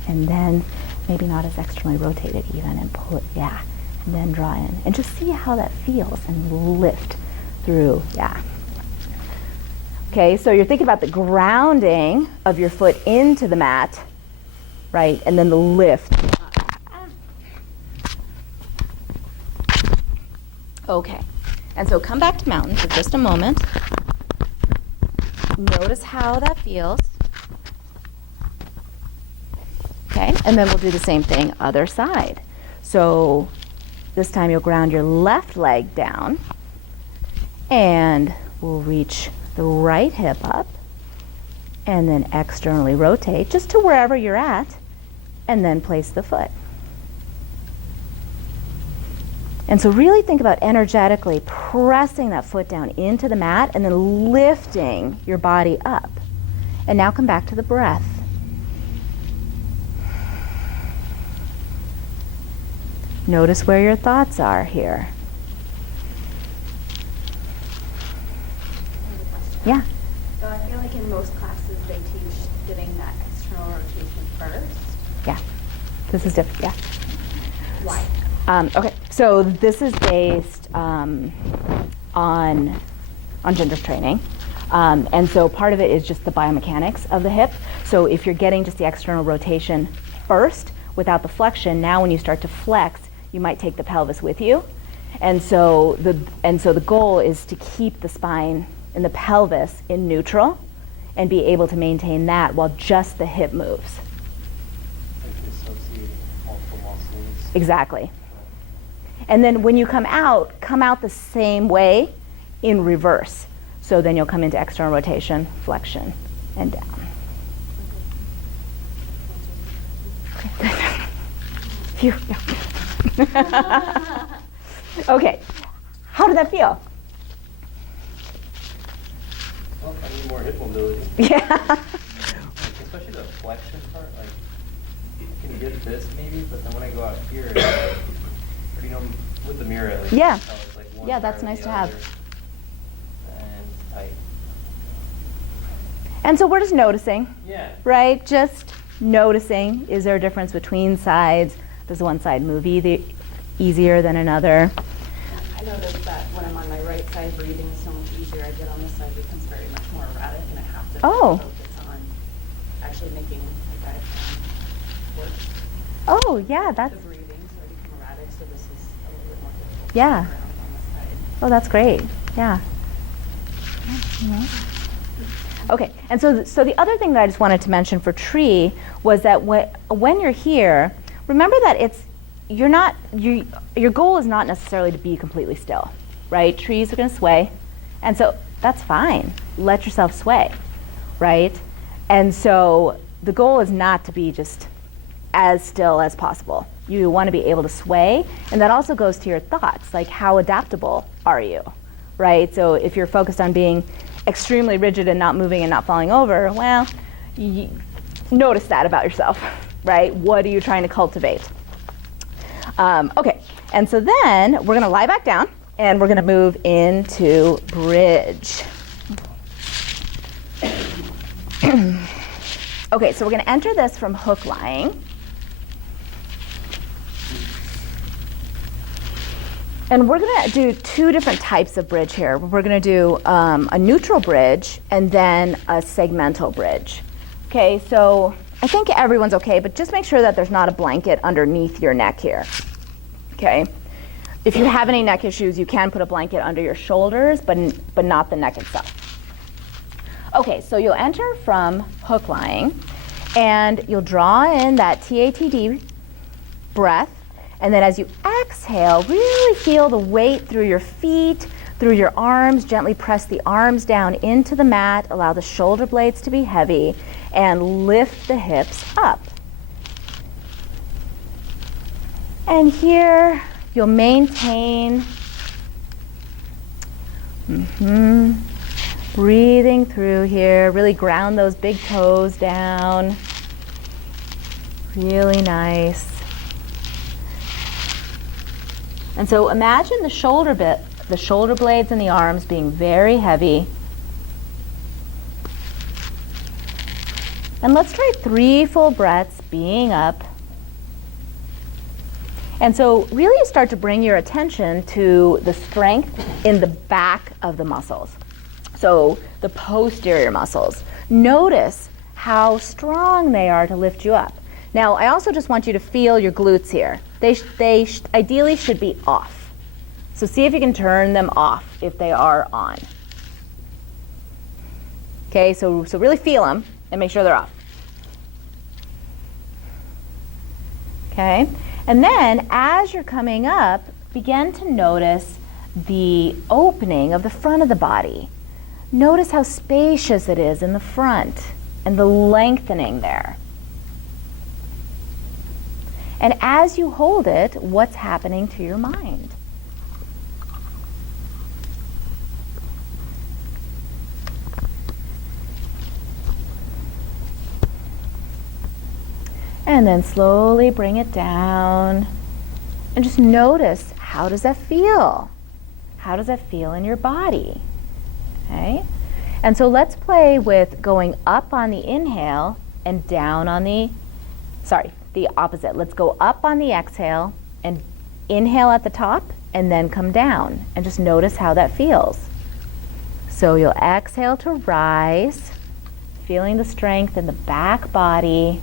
and then maybe not as externally rotated even, and pull it, yeah. And then draw in. And just see how that feels, and lift through, yeah. Okay, so you're thinking about the grounding of your foot into the mat, right? And then the lift. Okay, and so come back to mountain for just a moment. Notice how that feels. Okay, and then we'll do the same thing other side. So this time you'll ground your left leg down, and we'll reach the right hip up, and then externally rotate just to wherever you're at, and then place the foot. And so really think about energetically pressing that foot down into the mat and then lifting your body up. And now come back to the breath. Notice where your thoughts are here. Yeah. So I feel like in most classes they teach getting that external rotation first. Yeah. This is different. Yeah. Why? Okay, so this is based on gender training. And so part of it is just the biomechanics of the hip. So if you're getting just the external rotation first without the flexion, now when you start to flex, you might take the pelvis with you. And so the goal is to keep the spine and the pelvis in neutral and be able to maintain that while just the hip moves. Like associating multiple muscles. Exactly. And then when you come out the same way in reverse. So then you'll come into external rotation, flexion, and down. Okay. Phew. Okay. How did that feel? Well, I need more hip mobility. Yeah. Like, especially the flexion part, like, you can get this maybe, but then when I go out here, it's like, or, with the mirror at least. Yeah. how it's like one Yeah, part that's or nice the to have. other. And And so we're just noticing, yeah. right? Just noticing. Is there a difference between sides? Does one side move easier than another? I noticed that when I'm on my right side, breathing is so much easier. I get on this side, it becomes very much more erratic, and I have to Oh. focus on actually making my diaphragm work. Oh, yeah, that's, The breathing, so I become erratic, so this is a little bit more difficult. Yeah. To ground on this side. oh, that's great. Yeah. Okay, and so the other thing that I just wanted to mention for tree was that when you're here, remember that your goal is not necessarily to be completely still, right? Trees are going to sway, and so that's fine. Let yourself sway, right? And so the goal is not to be just as still as possible. You want to be able to sway, and that also goes to your thoughts, like how adaptable are you, right? So if you're focused on being extremely rigid and not moving and not falling over, well, notice that about yourself, right? What are you trying to cultivate? Okay, and so then we're going to lie back down and we're going to move into bridge. Okay, so we're going to enter this from hook lying. And we're going to do two different types of bridge here. We're going to do a neutral bridge and then a segmental bridge. Okay, so I think everyone's okay, but just make sure that there's not a blanket underneath your neck here. Okay, if you have any neck issues, you can put a blanket under your shoulders, but not the neck itself. Okay, so you'll enter from hook lying, and you'll draw in that TATD breath. And then as you exhale, really feel the weight through your feet, through your arms. Gently press the arms down into the mat. Allow the shoulder blades to be heavy and lift the hips up. And here you'll maintain Breathing through here, really ground those big toes down. Really nice. And so imagine the shoulder blades and the arms being very heavy. And let's try 3 full breaths, being up. And so really you start to bring your attention to the strength in the back of the muscles. So the posterior muscles. Notice how strong they are to lift you up. Now, I also just want you to feel your glutes here. They ideally should be off. So see if you can turn them off if they are on. Okay, so really feel them and make sure they're off. Okay, and then as you're coming up, begin to notice the opening of the front of the body. Notice how spacious it is in the front and the lengthening there. And as you hold it, what's happening to your mind? And then slowly bring it down. And just notice, how does that feel? How does that feel in your body? Okay? And so let's play with going up on the inhale and down on the opposite. Let's go up on the exhale and inhale at the top and then come down. And just notice how that feels. So you'll exhale to rise, feeling the strength in the back body.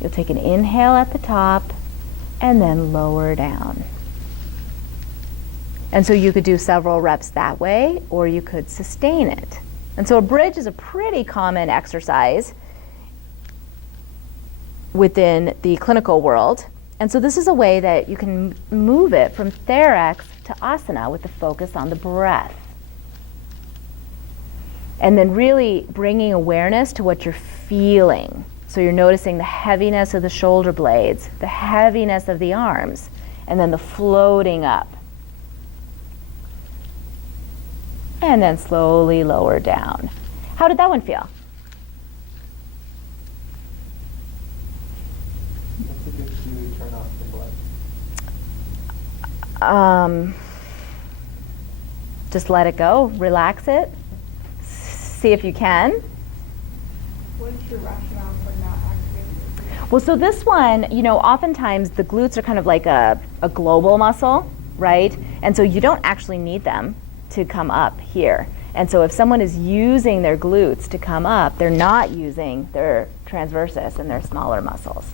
You'll take an inhale at the top and then lower down. And so you could do several reps that way, or you could sustain it. And so a bridge is a pretty common exercise within the clinical world. And so this is a way that you can move it from Therex to Asana with the focus on the breath. And then really bringing awareness to what you're feeling. So you're noticing the heaviness of the shoulder blades, the heaviness of the arms, and then the floating up. And then slowly lower down. How did that one feel? What's it good to turn off the blood? Just let it go, relax it, see if you can. What's your rationale for not activating it? Well, so this one, oftentimes the glutes are kind of like a global muscle, right? And so you don't actually need them to come up here. And so if someone is using their glutes to come up, they're not using their transversus and their smaller muscles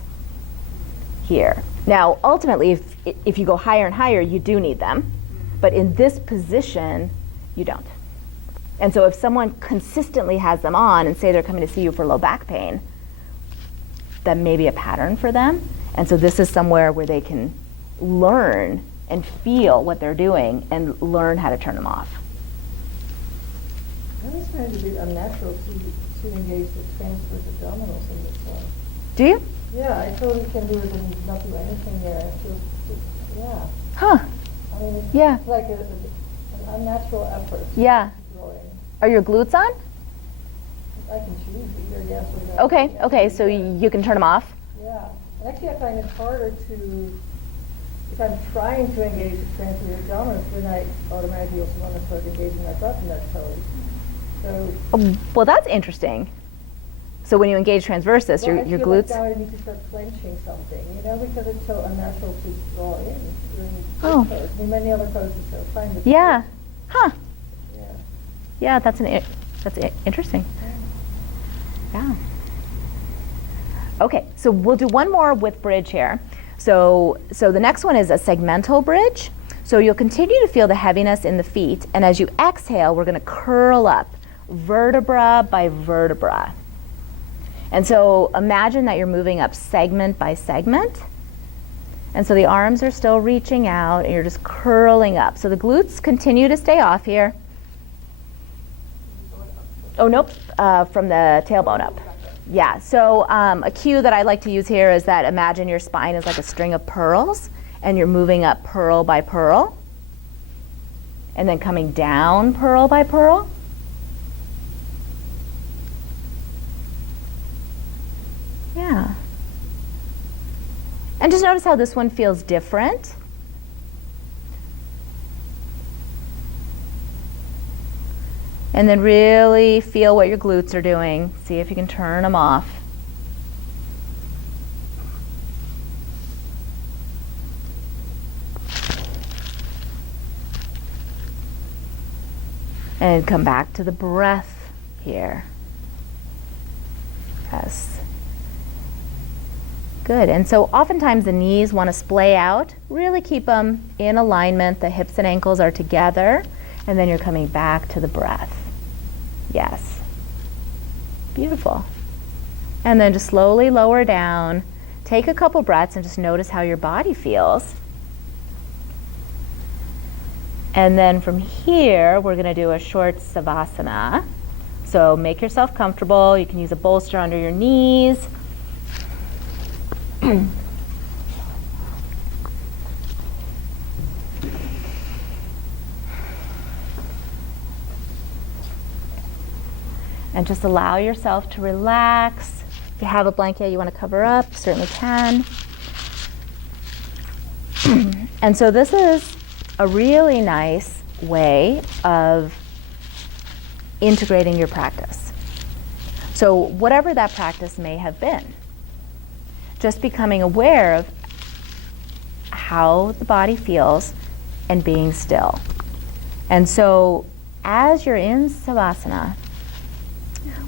here. Now, ultimately, if you go higher and higher, you do need them. But in this position, you don't. And so if someone consistently has them on and say they're coming to see you for low back pain, that may be a pattern for them. And so this is somewhere where they can learn and feel what they're doing and learn how to turn them off. I always find it a bit unnatural to engage the transverse abdominals in this one. Do you? Yeah, I totally can do it and not do anything there. Yeah. Huh. I mean, it's Yeah. like an unnatural effort. Yeah. Drawing. Are your glutes on? I can choose either yes or no. Okay, Yeah, okay, so yeah. you can turn them off? Yeah. And actually, I find it harder to, if I'm trying to engage the transverse abdominals, then I automatically also want to start engaging my butt in that toes. So, Well, that's interesting. So when you engage transversus, well, I your feel glutes... like now I need to start clenching something, because it's so unnatural to draw in during Oh. this pose. I mean, many other poses are fine. But Yeah. Huh. Yeah. Yeah, that's interesting. Yeah. Okay, so we'll do one more with bridge here. So the next one is a segmental bridge. So you'll continue to feel the heaviness in the feet, and as you exhale, we're going to curl up vertebra by vertebra. And so imagine that you're moving up segment by segment. And so the arms are still reaching out, and you're just curling up. So the glutes continue to stay off here. Oh, nope, from the tailbone up. Yeah, so a cue that I like to use here is that imagine your spine is like a string of pearls, and you're moving up pearl by pearl, and then coming down pearl by pearl. Yeah. And just notice how this one feels different. And then really feel what your glutes are doing. See if you can turn them off. And come back to the breath here. Yes. Good. And so oftentimes the knees want to splay out. Really keep them in alignment. The hips and ankles are together. And then you're coming back to the breath. Yes. Beautiful. And then just slowly lower down. Take a couple breaths and just notice how your body feels. And then from here, we're going to do a short savasana. So make yourself comfortable. You can use a bolster under your knees. And just allow yourself to relax. If you have a blanket you want to cover up, you certainly can. And so this is a really nice way of integrating your practice. So whatever that practice may have been, just becoming aware of how the body feels and being still. And so as you're in Savasana,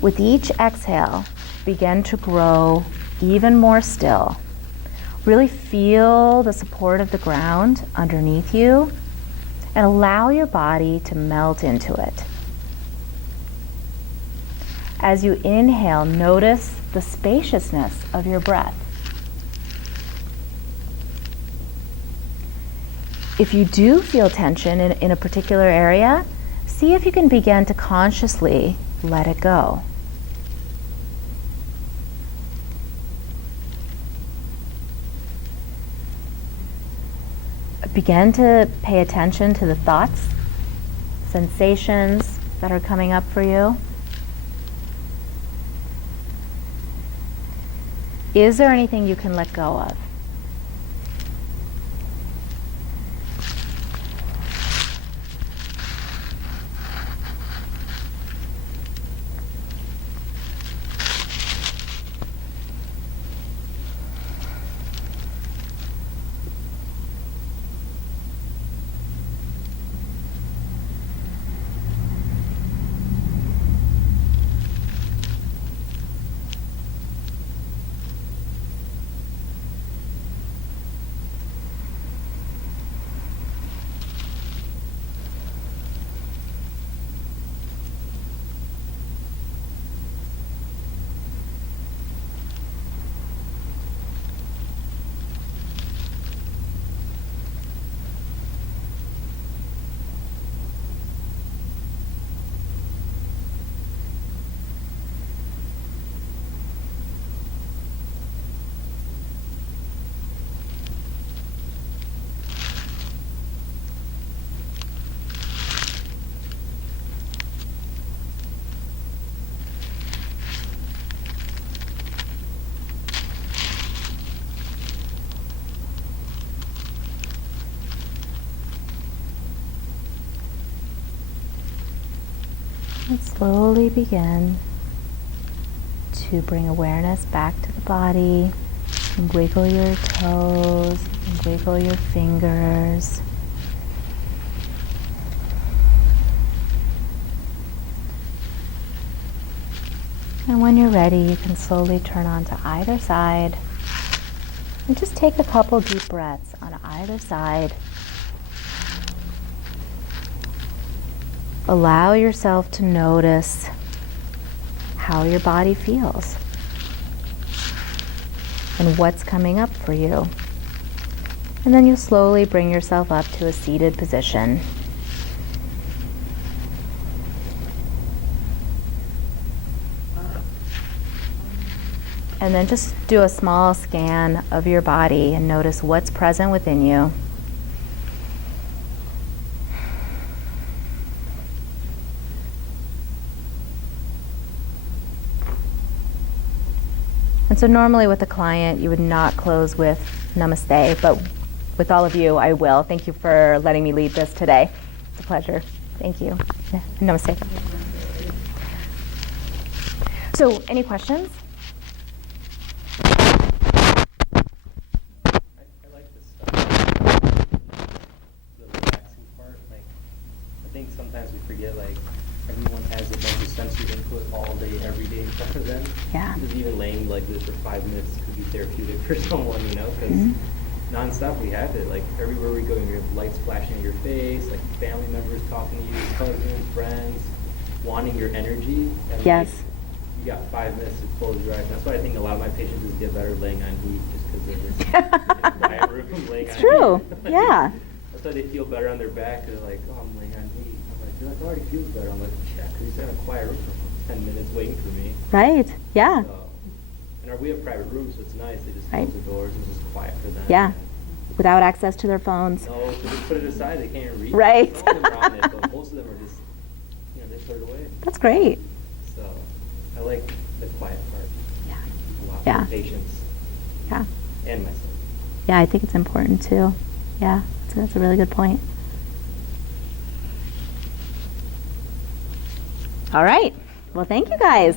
with each exhale, begin to grow even more still. Really feel the support of the ground underneath you and allow your body to melt into it. As you inhale, notice the spaciousness of your breath. If you do feel tension in a particular area, see if you can begin to consciously let it go. Begin to pay attention to the thoughts, sensations that are coming up for you. Is there anything you can let go of? And slowly begin to bring awareness back to the body. And wiggle your toes, and wiggle your fingers. And when you're ready, you can slowly turn on to either side. And just take a couple deep breaths on either side. Allow yourself to notice how your body feels and what's coming up for you. And then you'll slowly bring yourself up to a seated position. And then just do a small scan of your body and notice what's present within you. And so normally with a client, you would not close with namaste, but with all of you, I will. Thank you for letting me lead this today. It's a pleasure. Thank you. Yeah. Namaste. So, any questions? I like this stuff. The relaxing part, like, I think sometimes we forget, like, everyone has a bunch of sensory input all day, every day in front of them. Yeah. Just even laying like this for 5 minutes could be therapeutic for someone, you know, because nonstop we have it. Like, everywhere we go, you have lights flashing in your face, like family members talking to you, cousins, friends, wanting your energy. And Yes. like, you got 5 minutes to close your eyes. That's why I think a lot of my patients just get better laying on heat, just because they're just in a quiet room laying It's on true. heat. Yeah. That's why they feel better on their back. They're like, oh, I'm laying on heat. I'm like, you're like, it already feels better. I'm like, yeah, because you sat in a quiet room for 10 minutes waiting for me. Right. Yeah. So, we have private rooms, so it's nice. They just Right. close the doors and it's just quiet for them. Yeah. And Without access to their phones. no, so just put it aside. They can't read. Right. Some of them are on it, but most of them are just, they put it away. That's great. So I like the quiet part Yeah. a lot Yeah. for patients Yeah. and myself. Yeah, I think it's important too. Yeah, so that's a really good point. All right. Well, thank you guys.